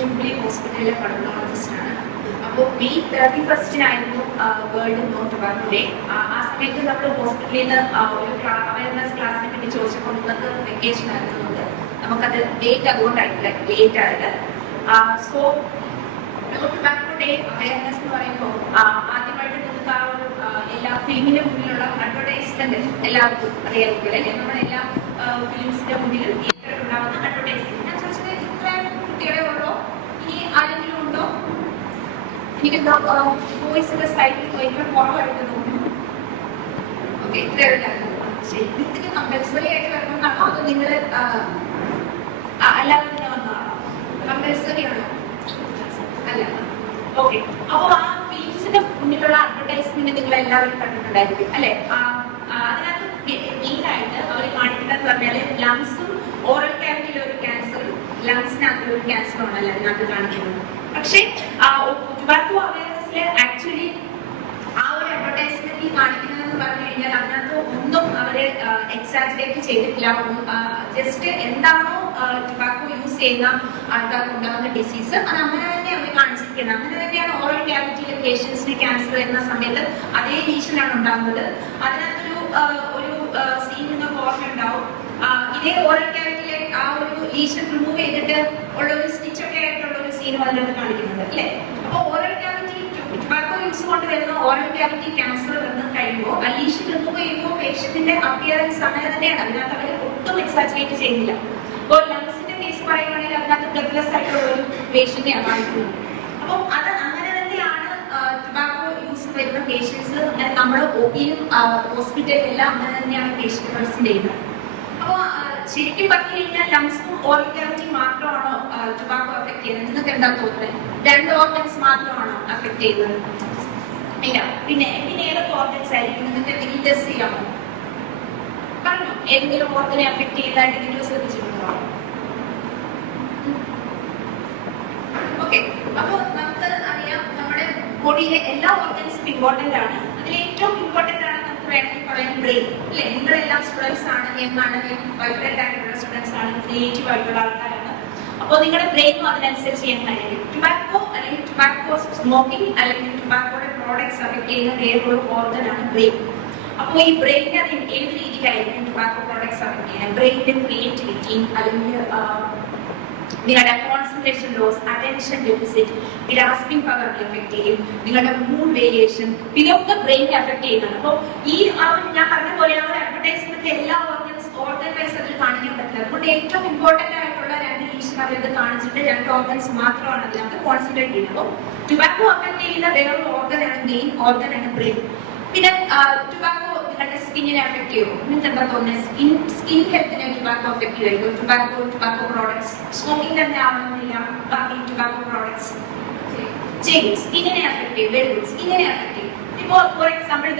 Jubilee ഹോസ്പിറ്റലിലെ പൾമണോളജിസ്റ്റാണ്. അപ്പോൾ മെയ് 31-നായിരുന്നു വേൾഡ് നോ ടൊബാക്കോ ഡേ. ആ സമയത്ത് നമ്മൾ ഹോസ്പിറ്റലിൽ നിന്ന് ഒരു അവയർനെസ് ക്ലാസ്സിനെ പറ്റി ചോദിച്ചപ്പോൾ നിങ്ങൾക്ക് വെക്കേഷൻ ആയിരുന്നുകൊണ്ട് നമുക്കത് ഡേറ്റ് അതുകൊണ്ടായിട്ടില്ല, ലേറ്റ് ആയത്. So no tobacco day awareness എന്ന് പറയുമ്പോൾ ആദ്യമായിട്ട് നിങ്ങൾക്ക് ആ ഒരു എല്ലാ ഫിലിമിന്റെ മുന്നിലുള്ള അഡ്വർടൈസ്മെന്റ് എല്ലാവർക്കും അറിയാമായിരിക്കും അല്ലെ? നമ്മളെല്ലാ ഫിലിംസിന്റെ മുന്നിലും ഉണ്ടാവുന്ന അഡ്വർടൈസ്മെന്റ്. ഞാൻ ചോദിച്ചത് ഇത്ര കുട്ടികളെ ഉള്ളോ, ഇനി ആരെങ്കിലും ഉണ്ടോ? എനിക്കെന്താ വോയിസിന്റെ സൈഡിൽ ഭയങ്കര കുറവായിട്ട് തോന്നുന്നു. ഓക്കെ, ഇത്രയുണ്ടായിരുന്നു. ശരി, ഇതിന് കമ്പൽസറി ആയിട്ട് വരണമെന്നാണോ അതോ നിങ്ങൾ അല്ലാതെ തന്നെ വന്നതാണോ? കമ്പൽസറി ആണോ? അല്ല. ഓക്കെ, അപ്പോൾ ആ ഫിലിംസിന്റെ മുന്നിലുള്ള അഡ്വർടൈസ്മെന്റ് നിങ്ങൾ എല്ലാവരും കണ്ടിട്ടുണ്ടായിരിക്കും അല്ലെ? അതിനകത്ത് മെയിനായിട്ട് അവർ കാണിക്കുന്നതെന്ന് പറഞ്ഞാൽ ലങ്സും ഓറൽ ക്യാവിറ്റിയിലെ ഒരു ക്യാൻസറും ലങ്സിനകത്തുള്ള ഒരു ക്യാൻസറും ആണല്ലോ അതിനകത്ത് കാണിക്കുന്നത്. പക്ഷേ ടൊബാക്കോ അവയർനെസ്സിൽ ആക്ച്വലി ആ ഒരു അഡ്വർടൈസ്മെന്റിൽ കാണിക്കുന്നതെന്ന് പറഞ്ഞു കഴിഞ്ഞാൽ അതിനകത്ത് ഒന്നും അവര് എക്സാജറേറ്റ് ചെയ്തിട്ടില്ല. ജസ്റ്റ് എന്താണോ ടൊബാക്കോ യൂസ് ചെയ്യുന്ന ആൾക്കാർക്ക് ഉണ്ടാകുന്ന ഡിസീസ് അത് അങ്ങനെ തന്നെ അവർ കാണിച്ചിരിക്കുന്നത്. അങ്ങനെ തന്നെയാണ് ഓറൽ ക്യാവിറ്റിയിലെ പേഷ്യൻസിന് ക്യാൻസർ വരുന്ന സമയത്ത് അതേ ലീഷനാണ് ഉണ്ടാകുന്നത്. അതിനകത്തൊരു ഒരു സീൻ നിങ്ങൾക്ക് ഓർമ്മയുണ്ടാവും. ഇതേ ഓറൽ ക്യാവിറ്റിയിലെ ആ ഒരു ലീഷൻ റിമൂവ് ചെയ്തിട്ട് ഉള്ള ഒരു സ്റ്റിച്ചൊക്കെ ആയിട്ടുള്ള ഒരു സീനും അതിനകത്ത് കാണിക്കുന്നുണ്ട് അല്ലെ? അപ്പോൾ ഓറൽ ക്യാവിറ്റി ടൊബാക്കോ യൂസ് കൊണ്ട് വരുന്ന ഓറൽ ക്യാവിറ്റി ക്യാൻസർ വന്ന് കഴിയുമ്പോൾ ആ ലീഷൻ റിമൂവ് ചെയ്യുമ്പോൾ പേഷ്യന്റിന്റെ അപ്പിയറൻസ് അങ്ങനെ തന്നെയാണ്. അതിനകത്ത് അവർ ഒട്ടും എക്സാജറേറ്റ് ചെയ്യുന്നില്ല. ഇപ്പോൾ ലങ്സിന്റെ കേസ് പറയുകയാണെങ്കിൽ അതിനകത്ത് ബ്ലഡ്ലെസ് ആയിട്ടുള്ള ഒരു പേഷ്യന്റിനെയാണ് കാണിക്കുന്നത്. അപ്പം അത് അങ്ങനെ തന്നെയാണ് ടൊബാക്കോ യൂസ് വരുന്ന പേഷ്യൻസ്. നമ്മുടെ ഒപിയും ഹോസ്പിറ്റലിലെല്ലാം അങ്ങനെ തന്നെയാണ് പേഷ്യന്റ് കൺസിഡർ ചെയ്യുന്നത്. അപ്പോൾ ശരിക്കും പറഞ്ഞു കഴിഞ്ഞാൽ ലങ്സും ഓറൽ ക്യാവിറ്റി മാത്രമാണോ ടൊബാക്കോ അഫക്ട് ചെയ്യുന്നത്? നിങ്ങൾക്ക് എന്താ തോന്നുന്നത്? രണ്ട് ഓർഗൻസ് മാത്രമാണോ അഫക്ട് ചെയ്യുന്നത്? ഇല്ല. പിന്നെ ഏതൊക്കെ ഓർഗൻസ് ആയിരിക്കും? നിങ്ങൾക്ക് എന്തെങ്കിലും ടെസ്റ്റ് ചെയ്യാമോ? പറഞ്ഞോ, ഏതെങ്കിലും ഓർഗനെ അഫക്ട് ചെയ്തതായിട്ട് നിങ്ങൾ ശ്രദ്ധിച്ചിട്ടുണ്ടോ? ഓക്കെ, അപ്പോൾ നമുക്ക് അറിയാം നമ്മുടെ ബോഡിയിലെ എല്ലാ ഓർഗൻസും ഇമ്പോർട്ടന്റ് ആണ്. അതിൽ ഏറ്റവും ഇമ്പോർട്ടന്റ് ആണ് നമുക്ക് വേണമെങ്കിൽ പറയാൻ ബ്രെയിൻ അല്ലെ? നിങ്ങളെല്ലാം സ്റ്റുഡൻസ് ആണ്, എന്നാണ് വൈബ്രന്റ് ആയിട്ടുള്ള സ്റ്റുഡൻസ് ആണ്, ക്രിയേറ്റീവ് ആയിട്ടുള്ള ആൾക്കാരാണ്. അപ്പോൾ നിങ്ങളുടെ ബ്രെയിനും അതിനനുസരിച്ച് ചെയ്യാൻ കഴിയും. ടൊബാക്കോ അല്ലെങ്കിൽ ടൊബാക്കോ സ്മോക്കിംഗ് അല്ലെങ്കിൽ ടൊബാക്കോയുടെ പ്രോഡക്ട്സ് അഫക്ട് ചെയ്യുന്ന വേറൊരു ഓർഗൻ ആണ് ബ്രെയിൻ. അപ്പോൾ ഈ ബ്രെയിനിനെ അത് ഏത് രീതിയിലായിരിക്കും ടൊബാക്കോ പ്രോഡക്ട്സ് അഫക്ട് ചെയ്യുന്നത്? ബ്രെയിനിന്റെ ക്രിയേറ്റിവിറ്റി അല്ലെങ്കിൽ നിങ്ങളുടെ concentration loss, attention deficit, grasping പവറിനെ അഫക്ട് ചെയ്യും, നിങ്ങളുടെ മൂഡ് വേരിയേഷൻ, ഇതൊക്കെ ബ്രെയിനിനെ അഫക്ട് ചെയ്യുന്നതാണ്. അപ്പോൾ ഈ ഞാൻ പറഞ്ഞ പോലെ ആ ഒരു അഡ്വർടൈസ്മെന്റ് എല്ലാ ഓർഗൻ വൈസ് അതിൽ കാണിക്കാൻ പറ്റില്ല. അതുകൊണ്ട് ഏറ്റവും ഇമ്പോർട്ടന്റ് ആയിട്ടുള്ള രണ്ട് ലീഷൻ അവരത് കാണിച്ചിട്ട് രണ്ട് ഓർഗൻസ് മാത്രമാണ് അതിനകത്ത് കോൺസെൻട്രേറ്റ് ചെയ്യുന്നത്. അപ്പോൾ ടൊബാക്കോ അഫക്ട് ചെയ്യുന്ന വേറൊരു ഓർഗനാണ് മെയിൻ ഓർഗനാണ് ബ്രെയിൻ. പിന്നെ ടൊബാക്കോ നിങ്ങളുടെ സ്കിന്നിനെ അഫക്ട് ചെയ്യുമോ? നിങ്ങൾക്ക് എന്താ തോന്നുന്നത്? സ്കിൻ ഹെൽത്തിനെ ടൊബാക്കോ അഫക്ട് ചെയ്യുമായിരിക്കും. ടൊബാക്കോ പ്രോഡക്ട്സ് സ്മോക്കിംഗ് തന്നെ ആവണമെന്നില്ല, ബാക്കി ടൊബാക്കോ പ്രോഡക്ട്സ് ചെയ്യും. സ്കിന്നിനെ അഫക്ട് ചെയ്യും. വെരി ഗുഡ്, സ്കിന്നിനെ അഫക്ട് ചെയ്യും. ഇപ്പോൾ ഫോർ എക്സാമ്പിൾ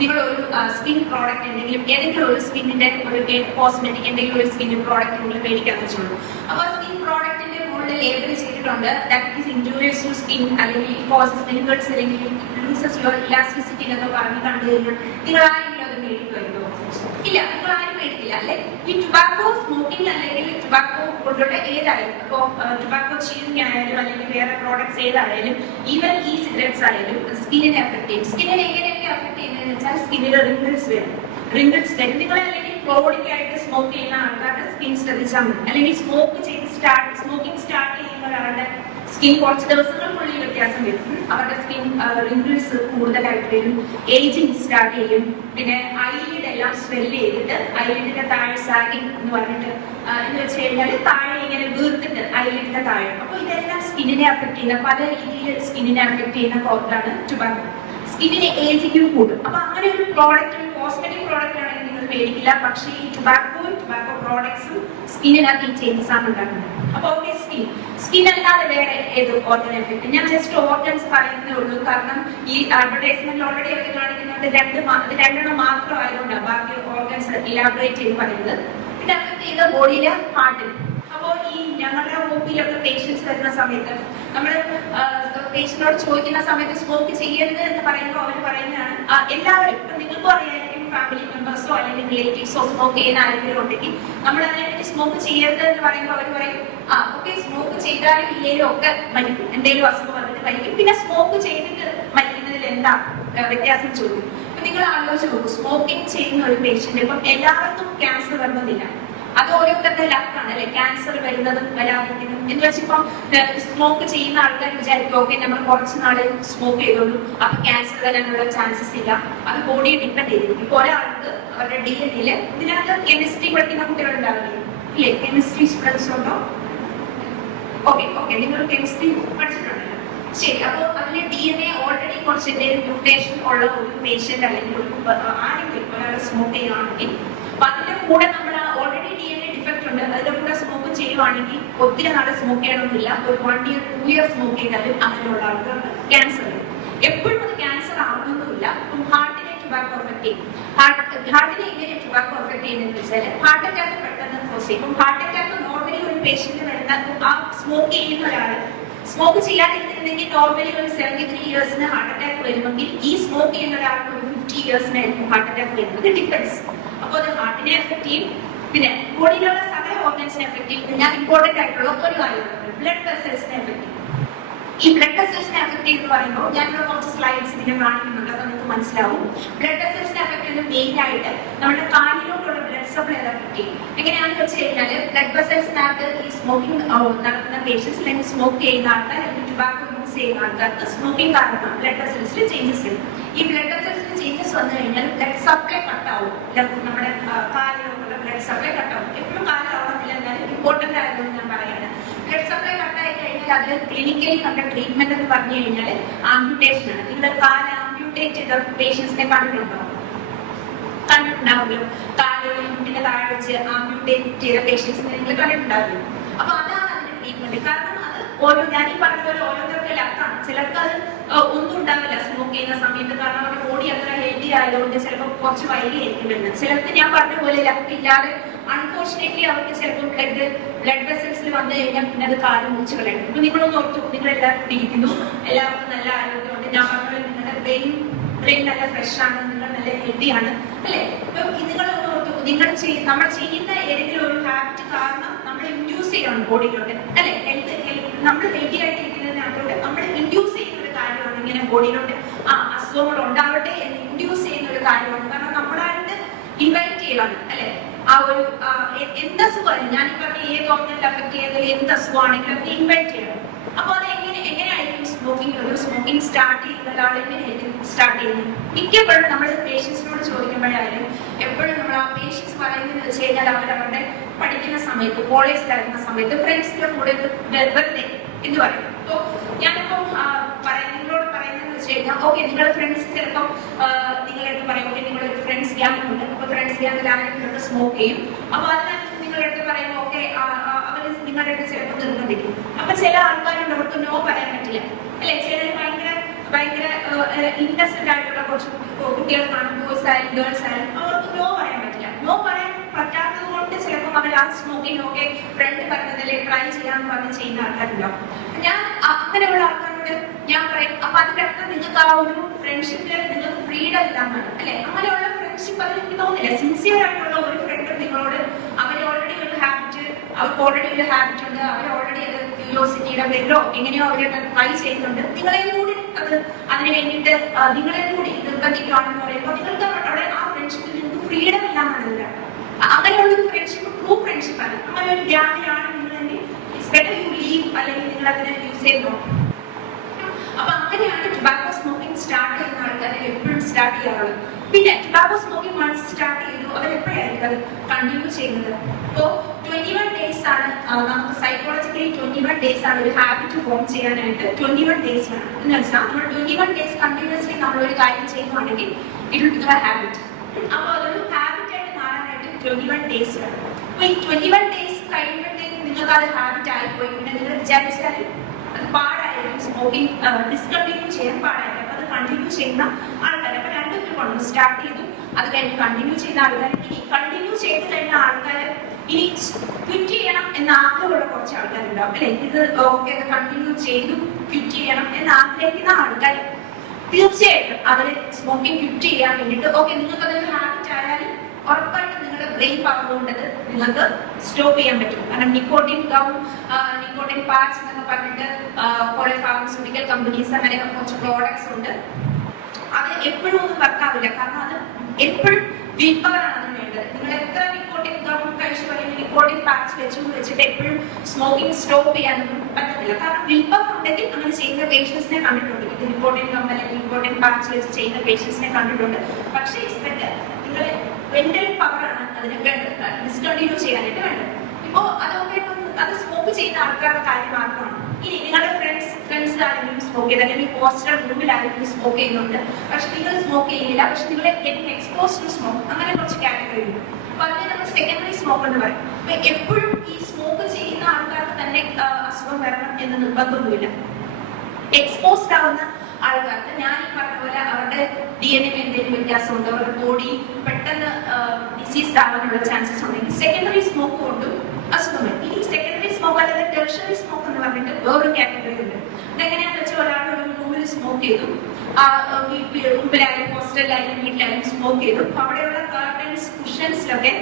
നിങ്ങളൊരു സ്കിൻ പ്രോഡക്റ്റ് ഏതെങ്കിലും ഒരു സ്കിന്നിന്റെ ഒരു കോസ്മെറ്റിക് എന്തെങ്കിലും ഒരു സ്കിൻ പ്രോഡക്റ്റ് നിങ്ങൾ മേടിക്കാന്ന് വെച്ചോളൂ. അപ്പോൾ സ്കിൻ പ്രോഡക്റ്റിന്റെ മുകളിൽ ലേബിൾ ചെയ്തിട്ടുണ്ട് that is injurious to skin അല്ലെങ്കിൽ കോസസ് റിങ്കിൾസ് അല്ലെങ്കിൽ ലൂസസ് യുവർ ഇലാസ്റ്റിസിറ്റി എന്നൊക്കെ പറഞ്ഞ് കണ്ടു കഴിഞ്ഞാൽ നിങ്ങൾ ആരെങ്കിലും അത് മേടിക്കുമായിരുന്നോ? ഇല്ല, നിങ്ങൾ ആരും മേടിക്കില്ല അല്ലെ? ഈ ടൊബാക്കോ സ്മോക്കിംഗ് അല്ലെങ്കിൽ ടൊബാക്കോ കൊണ്ടുള്ള ഏതായാലും, ഇപ്പോൾ ടൊബാക്കോ ചീവിംഗ് ആയാലും അല്ലെങ്കിൽ വേറെ പ്രോഡക്ട്സ് ഏതായാലും, ഈവൻ ഈ സിഗരറ്റ്സ് ആയാലും സ്കിന്നിനെ അഫക്ട് ചെയ്യും. സ്കിന്നിനെ എങ്ങനെയൊക്കെ അഫക്ട് ചെയ്യുന്നതെന്ന് വെച്ചാൽ സ്കിന്നിൽ റിങ്കിൾസ് വരും. നിങ്ങൾ അല്ലെങ്കിൽ ക്രോണിക് ആയിട്ട് സ്മോക്ക് ചെയ്യുന്ന ആൾക്കാരുടെ സ്കിൻ ശ്രദ്ധിച്ചാൽ മതി. അല്ലെങ്കിൽ സ്മോക്കിംഗ് സ്റ്റാർട്ട് ചെയ്യുന്ന ഒരാളുടെ സ്കിൻ കുറച്ച് ദിവസങ്ങൾക്കുള്ളിൽ വ്യത്യാസം വരും. അവരുടെ സ്കിൻ റിങ്കിൾസ് കൂടുതലായിട്ട് വരും, ഏജിങ് സ്റ്റാർട്ട് ചെയ്യും. പിന്നെ ഐലിഡ് എല്ലാം സ്വെല്ല് ചെയ്തിട്ട് ഐലിഡിന്റെ താഴെ സാഗിങ് എന്ന് പറഞ്ഞിട്ട് എന്ന് വെച്ച് കഴിഞ്ഞാൽ താഴെ ഇങ്ങനെ വീർത്തിട്ട് ഐലിഡിന്റെ താഴെ. അപ്പോൾ ഇതെല്ലാം സ്കിന്നിനെ അഫക്ട് ചെയ്യുന്ന പല രീതിയിൽ സ്കിന്നിനെ അഫക്ട് ചെയ്യുന്ന ഓർഗാണ് ടൊബാക്കോ. സ്കിന്നിന് ഏജിങ്ങും കൂടും. അപ്പൊ അങ്ങനെ ഒരു പ്രോഡക്റ്റ്, ഒരു കോസ്മെറ്റിക് പ്രോഡക്റ്റ് ആണെങ്കിൽ നിങ്ങൾ മേടിക്കില്ല. പക്ഷേ ഈ ടൊബാക്കോ പ്രോഡക്ട്സും സ്കിന്നിനകത്ത് ഈ ചേഞ്ചസ് ആണ് ഉണ്ടാക്കുന്നത്. അപ്പൊ ഓക്കെ, സ്കിൻ അല്ലാതെ വേറെ ഏത് ഓർഗൻ എഫക്ട്? ഞാൻ ജസ്റ്റ് ഓർഗൻസ് പറയുന്നേ ഉള്ളൂ, കാരണം ഈ അഡ്വർടൈസ്മെന്റ് ഓൾറെഡി അവർ കാണിക്കുന്നുണ്ട് രണ്ടെണ്ണം മാത്രം ആയതുകൊണ്ടാണ് ബാക്കി ഓർഗൻസ് ഇലാബറേറ്റ് ചെയ്ത് പറയുന്നത്. പിന്നെ അഫക്ട് ചെയ്ത ബോഡിയിലെ ഹാർട്ടിൽ. അപ്പോൾ ഈ ഞങ്ങളുടെ ഒപിയിലൊക്കെ പേഷ്യൻസ് വരുന്ന സമയത്ത് നമ്മൾ പേഷ്യന്റിനോട് ചോദിക്കുന്ന സമയത്ത് സ്മോക്ക് ചെയ്യരുത് എന്ന് പറയുമ്പോൾ അവർ പറയുന്നതാണ് എല്ലാവരും, ഇപ്പൊ നിങ്ങൾക്കും അറിയായിരിക്കും ഫാമിലി മെമ്പേഴ്സോ അല്ലെങ്കിൽ റിലേറ്റീവ്സോ സ്മോക്ക് ചെയ്യുന്ന ആരെങ്കിലും ഉണ്ടെങ്കിൽ നമ്മൾ അതിനെപ്പറ്റി സ്മോക്ക് ചെയ്യരുത് എന്ന് പറയുമ്പോൾ അവർ പറയും ഓക്കെ സ്മോക്ക് ചെയ്താലും ഇല്ലേലും ഒക്കെ മരിക്കും, എന്തെങ്കിലും അസുഖം വന്നിട്ട് മരിക്കും, പിന്നെ സ്മോക്ക് ചെയ്തിട്ട് മരിക്കുന്നതിൽ എന്താ വ്യത്യാസം ചോദിക്കും. അപ്പൊ നിങ്ങൾ ആലോചിച്ച് നോക്കൂ, സ്മോക്കിംഗ് ചെയ്യുന്ന ഒരു പേഷ്യന്റ് ഇപ്പം എല്ലാവർക്കും ക്യാൻസർ വരുന്നതില്ല, അത് ഓരോരുത്തരുടെ ലക്കാണ് അല്ലെ, ക്യാൻസർ വരുന്നതും വരാതിരിക്കുന്നതും. എന്ന് വെച്ചിപ്പം സ്മോക്ക് ചെയ്യുന്ന ആൾക്കാർ വിചാരിക്കും ഓക്കെ നമ്മൾ കുറച്ച് നാളെ സ്മോക്ക് ചെയ്തോളൂ അപ്പൊ ക്യാൻസർ വരാനുള്ള ചാൻസസ് ഇല്ല, അത് ബോഡിയെ ഡിപ്പെൻഡ് ചെയ്തിരിക്കും. ഇപ്പൊ ഒരാൾക്ക് അവരുടെ DNA ഇതിനകത്ത് കെമിസ്ട്രി പഠിക്കുന്ന കുട്ടികളുണ്ടാവില്ലേ, ഇല്ലേ? കെമിസ്ട്രി സ്റ്റുഡൻസ് ഉണ്ടോ? ഓക്കെ നിങ്ങൾ കെമിസ്ട്രി പഠിച്ചിട്ടുണ്ടല്ലോ, ശരി. അപ്പോൾ അതിലെ DNA ഓൾറെഡി കുറച്ച് എന്തെങ്കിലും മ്യൂട്ടേഷൻ ഉള്ള ഒരു പേഷ്യന്റ് അല്ലെങ്കിൽ ആരെങ്കിലും ഒരാൾ സ്മോക്ക് ചെയ്യുകയാണെങ്കിൽ അപ്പൊ അതിന്റെ കൂടെ നമ്മൾ ഓൾറെഡി DNA ഡിഫക്റ്റ് ഉണ്ട്, അതിന്റെ കൂടെ സ്മോക്ക് ചെയ്യുവാണെങ്കിൽ ഒത്തിരി നാളെ സ്മോക്ക് ചെയ്യണമെന്നില്ല, ഒരു 1 year 2 year സ്മോക്ക് ചെയ്താലും അങ്ങനെയുള്ള ആൾക്കാർക്ക് ക്യാൻസർ വരും. എപ്പോഴും അത് ക്യാൻസർ ആവുന്നൊന്നുമില്ല. ഹാർട്ടിനെ ടുബാക്കോ എഫക്ട് ചെയ്യും. ഹാർട്ടിനെ എങ്ങനെ ടുബാക്കോ എഫക്ട് ചെയ്യുന്നത് വെച്ചാൽ ഹാർട്ട് അറ്റാക്ക് പെട്ടെന്ന് കോസ് ചെയ്യും. ഹാർട്ട് അറ്റാക്ക് നോർമലി ഒരു പേഷ്യന്റ് വരുന്ന ആ സ്മോക്ക് ചെയ്യുന്ന ഒരാൾ സ്മോക്ക് ചെയ്യാതിരുന്നെങ്കിൽ നോർമലി ഒരു 73 years ഹാർട്ട് അറ്റാക്ക് വരുമെങ്കിൽ ഈ സ്മോക്ക് ചെയ്യുന്ന ഒരാൾക്ക് ഒരു 50 years ഹാർട്ട് അറ്റാക്ക് വരുന്നത്. ഡിപ്പെൻസ്. അപ്പോൾ അത് ഹാർട്ടിനെ എഫക്ട് ചെയ്യും, പിന്നെ ബോഡിയിലുള്ള സകല ഓർഗൻസിനെ എഫക്ട് ചെയ്യും. ഞാൻ ഇമ്പോർട്ടന്റ് ആയിട്ടുള്ള ഒരു കാര്യമാണ് ബ്ലഡ് വെസൽസിനെ എഫക്ട് ചെയ്യും. ഈ ബ്ലഡ് വെസൽസിനെ എഫക്ട് ചെയ്യുന്ന പറയുമ്പോൾ ഞാനിവിടെ കുറച്ച് സ്ലൈഡ്സ് ഇതിനെ കാണിക്കുന്നുണ്ട്, അപ്പൊ നിങ്ങൾക്ക് മനസ്സിലാവും. ബ്ലഡ് വെസൽസിനെ എഫക്ട് ചെയ്യുന്നത് മെയിൻ ആയിട്ട് നമ്മുടെ കാലിലോട്ടുള്ള ബ്ലഡ് സപ്ലൈ എഫക്ട് ചെയ്യും. എങ്ങനെയാണെന്ന് വെച്ച് കഴിഞ്ഞാൽ ബ്ലഡ് വെസൽസിനകത്ത് ഈ സ്മോക്കിംഗ് നടത്തുന്ന പേഷ്യൻസ് അല്ലെങ്കിൽ സ്മോക്ക് ചെയ്യുന്ന ആൾക്കാർ അല്ലെങ്കിൽ ടുബാക്കോ യൂസ് ചെയ്യുന്ന ആൾക്കാർക്ക് സ്മോക്കിംഗ് കാരണം ബ്ലഡ് വെസൽസിൽ ചേഞ്ചസ് വരും. ഈ ബ്ലഡ് വെസൽസിൽ ചേഞ്ചസ് വന്നു കഴിഞ്ഞാൽ ബ്ലഡ് സപ്ലൈ കട്ടാവും, നമ്മുടെ കാലിലോട്ടുള്ള ബ്ലഡ് സപ്ലൈ കട്ടാവും. എപ്പോഴും കാലാവണമെന്നില്ല, എന്നാലും ഇമ്പോർട്ടന്റ് ആയതെന്ന് ഞാൻ പറയാണ്. ബ്ലഡ് സപ്ലൈ കട്ടായി കഴിഞ്ഞാൽ അതിൽ ക്ലിനിക്കലി കണ്ട ട്രീറ്റ്മെന്റ് എന്ന് പറഞ്ഞു കഴിഞ്ഞാൽ ആംപ്യൂട്ടേഷൻ ആണ്. നിങ്ങൾ കാല് ആംപ്യൂട്ടേറ്റ് ചെയ്ത പേഷ്യൻസിനെ കണ്ടിട്ടുണ്ടാവുമല്ലോ, കാലിന്റെ താഴെ വെച്ച് ആംപ്യൂട്ടേറ്റ് ചെയ്ത പേഷ്യൻസിനെ നിങ്ങൾ കണ്ടിട്ടുണ്ടാവില്ല. അപ്പൊ അതാണ് അതിന്റെ ട്രീറ്റ്മെന്റ്. കാരണം അത് ഞാൻ ഈ പറഞ്ഞ പോലെ ഓരോരുത്തർക്ക് ലക്കാണ്. ചിലർക്ക് അത് ഒന്നും ഉണ്ടാവില്ല സ്മോക്ക് ചെയ്യുന്ന സമയത്ത്, കാരണം അവരുടെ ബോഡി അത്ര ഹെൽത്തി ആയതുകൊണ്ട് ചിലപ്പോൾ കുറച്ച് വൈകിയായിരിക്കും വരുന്നത്. ചിലർക്ക് ഞാൻ പറഞ്ഞ പോലെ ലക്ക് ഇല്ലാതെ അൺഫോർച്ചുനേറ്റ്ലി അവർക്ക് ചിലപ്പോൾ ബ്ലഡ് വെസൽസിൽ വന്നു കഴിഞ്ഞാൽ പിന്നെ അത് കാല് മുറിച്ച് കളയണം. അപ്പൊ നിങ്ങളൊന്ന് ഓർത്തു, നിങ്ങളെല്ലാവരും ഇരിക്കുന്നു, എല്ലാവർക്കും നല്ല ആരോഗ്യമുണ്ട്, ഞാൻ പറഞ്ഞ നിങ്ങളുടെ ബ്രെയിൻ നല്ല ഫ്രഷ് ആണ്, നിങ്ങൾ നല്ല ഹെൽത്തി ആണ് അല്ലെ? അപ്പൊ നിങ്ങളൊന്ന് ഓർത്തു, നമ്മൾ ചെയ്യുന്ന ഏതെങ്കിലും ഒരു ഹാബിറ്റ് കാരണം നമ്മൾ ഇൻഡ്യൂസ് ചെയ്യണം ബോഡിയിലോട്ട് അല്ലെ, നമ്മൾ ഹെൽത്തി ആയിട്ട് ഇരിക്കുന്നതിനകത്തോട്ട് നമ്മൾ ഇൻഡ്യൂസ് ചെയ്യുന്ന ഒരു കാര്യമാണ് ഇങ്ങനെ ബോഡിയിലോട്ട് അസുഖങ്ങൾ ഉണ്ടാവട്ടെ എന്ന് ഇൻഡ്യൂസ് ചെയ്യുന്ന ഒരു കാര്യമാണ്. കാരണം നമ്മളായിട്ട് ഇൻവൈറ്റ് ചെയ്യലാണ് അല്ലെ, ആ ഒരു എന്ത് അസുഖമാണ് ഞാൻ ഈ പറഞ്ഞ ഏത് ഓർഗനിൽ അഫക്ട് ചെയ്യുന്നത് എന്ത് അസുഖമാണെങ്കിലും അത് ഇൻവൈറ്റ് ചെയ്യണം. അപ്പൊ അത് എങ്ങനെയായിരിക്കും സ്മോക്കിംഗ് സ്റ്റാർട്ട് ചെയ്യുന്ന ഒരാൾ എങ്ങനെയായിരിക്കും സ്റ്റാർട്ട് ചെയ്യുന്നത്? മിക്കപ്പോഴും നമ്മൾ പേഷ്യൻസിനോട് ചോദിക്കുമ്പോഴായാലും എപ്പോഴും നമ്മൾ ആ പേഷ്യൻസ് പറയുന്നത് വെച്ച് കഴിഞ്ഞാൽ അവരവരുടെ പഠിക്കുന്ന സമയത്ത് കോളേജിലായിരുന്ന സമയത്ത് ഫ്രണ്ട്സിന്റെ കൂടെ വെറുതെ എന്ന് പറയും. അപ്പൊ ഞാനിപ്പോ നിങ്ങളോട് പറയുന്നത് വെച്ച് കഴിഞ്ഞാൽ ഓക്കെ നിങ്ങളുടെ ഫ്രണ്ട്സ് ചിലപ്പോൾ നിങ്ങളടുത്ത് പറയും ഓക്കെ നിങ്ങളൊരു ഫ്രണ്ട്സ് ഗ്യാങ് ഉണ്ട്, അപ്പൊ ഫ്രണ്ട്സ് ഗ്യാങ്ങിൽ ആരെങ്കിലും സ്മോക്ക് ചെയ്യും. അപ്പൊ അതിനകത്ത് നിങ്ങളടുത്ത് പറയും ഓക്കെ അവര് നിങ്ങളുടെ അടുത്ത് ചിലപ്പോൾ നിർബന്ധിക്കും. അപ്പൊ ചില ആൾക്കാരുണ്ട് അവർക്ക് നോ പറയാൻ പറ്റില്ല അല്ലെ, ചിലർ ഭയങ്കര ഇന്നസെന്റ് ആയിട്ടുള്ള കുറച്ച് കുട്ടികൾ കാണും, ബോയ്സ് ആയാലും ഗേൾസ് ആയാലും അവർക്ക് നോ പറയാൻ പറ്റില്ല. നോ പറയാൻ പറ്റാത്തത് കൊണ്ട് ചിലപ്പോൾ അവർ ആ സ്മോക്കിംഗ് ഒക്കെ ഫ്രണ്ട് പറഞ്ഞതല്ലേ ട്രൈ ചെയ്യാന്ന് പറഞ്ഞ് ചെയ്യുന്ന ആൾക്കാരുണ്ടാവും. ഞാൻ അങ്ങനെയുള്ള ആൾക്കാരോട് ഞാൻ പറയും അപ്പൊ അതിന്റെ അർത്ഥം നിങ്ങൾക്ക് ആ ഒരു ഫ്രണ്ട്ഷിപ്പിൽ നിങ്ങൾക്ക് ഫ്രീഡം ഇല്ലാന്നാണ് അല്ലെ. അങ്ങനെയുള്ള ഫ്രണ്ട്ഷിപ്പ് അത് എനിക്ക് തോന്നില്ല. സിൻസിയർ ആയിട്ടുള്ള ഒരു ഫ്രണ്ട് നിങ്ങളോട് അവർക്ക് ഓൾറെഡി ഒരു ഹാബിറ്റ് ഉണ്ട്, അവർ ഓൾറെഡി അത് ക്യൂരിയോസിറ്റിയുടെ പേരിലോ എങ്ങനെയോ അവര് ട്രൈ ചെയ്യുന്നുണ്ട്, നിങ്ങളെ കൂടി അതിന് വേണ്ടിയിട്ട് നിങ്ങളെ കൂടി നിർബന്ധിക്കുകയാണെന്ന് പറയുമ്പോൾ നിങ്ങൾക്ക് അവിടെ ആ ഫ്രണ്ട്ഷിപ്പിൽ നിങ്ങൾക്ക് ഫ്രീഡം ഇല്ലാന്നല്ല. അങ്ങനെയുള്ള ഒരു ഫ്രണ്ട്ഷിപ്പ് ട്രൂ ഫ്രണ്ട്ഷിപ്പ് ആണ്. അങ്ങനെ ഒരു ഗ്യാങ്ങിലാണ് നിങ്ങളെങ്കിൽ ഇറ്റ്സ് ബെറ്റർ യു ലീവ്, അല്ലെങ്കിൽ നിങ്ങൾ അതിനെ യൂസ് ചെയ്തോ. അപ്പൊ അങ്ങനെയാണ് ടുബാക്കോ സ്മോക്കിംഗ് സ്റ്റാർട്ട് ചെയ്യുന്ന ആൾക്കാരെ എപ്പോഴും സ്റ്റാർട്ട് ചെയ്യാറുള്ളത്. പിന്നെ ടുബാക്കോ സ്മോക്കിംഗ് വൺസ് സ്റ്റാർട്ട് ചെയ്തു അവരെപ്പോഴായിരിക്കും അത് കണ്ടിന്യൂ ചെയ്യുന്നത്? ഇപ്പോ 21 ഡേയ്സ് ആണ് നമുക്ക് സൈക്കോളജിക്കലി 21 ഡേയ്സ് ആണ് ഒരു ഹാബിറ്റ് ഫോം ചെയ്യാനായിട്ട് 21 ഡേയ്സ് വേണം. എന്ന് വെച്ചാൽ നമ്മൾ 21 ഡേയ്സ് കണ്ടിന്യൂസ്ലി നമ്മളൊരു കാര്യം ചെയ്യുകയാണെങ്കിൽ it will become A habit. അപ്പൊ അതൊരു ഹാബിറ്റ് ആയിട്ട് മാറാനായിട്ട് 21 ഡേയ്സ് വേണം. അപ്പൊ ഈ 21 ഡേയ്സ് കഴിയുമ്പോഴത്തേക്കും നിങ്ങൾക്ക് അത് ഹാബിറ്റ് ആയിപ്പോയി. പിന്നെ നിങ്ങൾ വിചാരിച്ചാൽ അത് പാടായിരിക്കും, സ്മോക്കിംഗ് ഡിസ്കണ്ടിന്യൂ ചെയ്യാൻ പാടായിരിക്കും. അപ്പൊ അത് കണ്ടിന്യൂ ചെയ്യുന്ന ആൾക്കാർ അപ്പൊ രണ്ടുപേരും സ്റ്റാർട്ട് ചെയ്തു, അത് കഴിഞ്ഞ് കണ്ടിന്യൂ ചെയ്യുന്ന ആൾക്കാർ, ഇനി കണ്ടിന്യൂ ചെയ്ത് കഴിഞ്ഞ ആൾക്കാർ ഇനി ക്വിറ്റ് ചെയ്യണം എന്ന ആഗ്രഹമുള്ള കുറച്ച് ആൾക്കാരുണ്ടാവും അല്ലെ. ഇത് ഓക്കെ കണ്ടിന്യൂ ചെയ്തു ക്വിറ്റ് ചെയ്യണം എന്ന് ആഗ്രഹിക്കുന്ന ആൾക്കാർ തീർച്ചയായിട്ടും അവര് സ്മോക്കിംഗ് ക്വിറ്റ് ചെയ്യാൻ വേണ്ടിയിട്ട് ഓക്കെ നിങ്ങൾക്ക് അതൊരു ഹാബിറ്റ് ആയാലും ഉറപ്പായിട്ടും നിങ്ങളുടെ ബ്രെയിൻ പവർ കൊണ്ടത് നിങ്ങൾക്ക് സ്റ്റോപ്പ് ചെയ്യാൻ പറ്റും. കാരണം നിക്കോട്ടിൻ ഗം, നിക്കോട്ടിൻ പാച്ച് എന്നൊക്കെ പറഞ്ഞിട്ട് കുറെ ഫാർമസ്യൂട്ടിക്കൽ കമ്പനീസ് അങ്ങനെ കുറച്ച് പ്രോഡക്ട്സ് ഉണ്ട്. അത് എപ്പോഴും ഒന്നും വർക്കാവില്ല. കാരണം അത് എപ്പോഴും വിൽ പവർ ആണ് അതിന് വേണ്ടത്. നിങ്ങൾ എത്ര നിക്കോട്ടിൻ ഗം കഴിച്ചു അല്ലെങ്കിൽ നിക്കോട്ടിൻ പാച്ച് വെച്ചിട്ട് എപ്പോഴും സ്മോക്കിംഗ് സ്റ്റോപ്പ് ചെയ്യാനൊന്നും പറ്റത്തില്ല. കാരണം വിൽ പവർ ഉണ്ടെങ്കിൽ അങ്ങനെ ചെയ്യുന്ന പേഷ്യൻസിനെ കണ്ടിട്ടുണ്ട്. ഇത് നിക്കോട്ടിൻ ഗം അല്ലെങ്കിൽ നിക്കോട്ടിൻ പാച്ച് വെച്ച് ചെയ്യുന്ന പേഷ്യൻസിനെ കണ്ടിട്ടുണ്ട്. പക്ഷേ നിങ്ങൾ മെന്റൽ പവർ ആണ് അതിന് വേണ്ടത്, ഡിസ്കണ്ടിന്യൂ ചെയ്യാനായിട്ട് വേണ്ടത്. ഇപ്പോ അതൊക്കെ അത് സ്മോക്ക് ചെയ്യുന്ന ആൾക്കാരുടെ കാര്യം മാത്രമാണ്. ഇനി നിങ്ങളുടെ ഫ്രണ്ട്സ് ആരെങ്കിലും സ്മോക്ക് ചെയ്ത് അല്ലെങ്കിൽ ഹോസ്റ്റൽ റൂമിൽ ആരെങ്കിലും സ്മോക്ക് ചെയ്യുന്നുണ്ട്, പക്ഷെ നിങ്ങൾ സ്മോക്ക് ചെയ്യുന്നില്ല, പക്ഷെ നിങ്ങൾ എക്സ്പോസ് ടു സ്മോക്ക്, അങ്ങനെ കുറച്ച് കാറ്റഗറി ഉണ്ട്. അപ്പൊ അതിനെ നമ്മൾ സെക്കൻഡറി സ്മോക്ക് എന്ന് പറയും. അപ്പൊ എപ്പോഴും ഈ സ്മോക്ക് ചെയ്യുന്ന ആൾക്കാർക്ക് തന്നെ അസുഖം വരണം എന്ന് നിർബന്ധമൊന്നുമില്ല. എക്സ്പോസ്ഡ് ആവുന്ന ആൾക്കാർക്ക് ഞാൻ ഈ പറഞ്ഞ പോലെ അവരുടെ DNA എന്തെങ്കിലും വ്യത്യാസമുണ്ട്, അവരുടെ ബോഡി പെട്ടെന്ന് ഡിസീസ്ഡ് ആവാനുള്ള ചാൻസസ് ഉണ്ടെങ്കിൽ സെക്കൻഡറി സ്മോക്ക് കൊണ്ടും അസുഖം വരും. ഈ സെക്കൻഡറി സ്മോക്ക് അല്ലെങ്കിൽ ടെർഷറി സ്മോക്ക് എന്ന് പറഞ്ഞിട്ട് വേറൊരു കാറ്റഗറി ഉണ്ട്. അതെങ്ങനെയാന്ന് വെച്ചാൽ ഒരാൾ ഒരു റൂമിൽ സ്മോക്ക് ചെയ്തു, റൂമിലായാലും ഹോസ്റ്റലിലായാലും വീട്ടിലായാലും സ്മോക്ക് ചെയ്തു, അവിടെയുള്ള കർട്ടൻസ് കുഷൻസിലൊക്കെ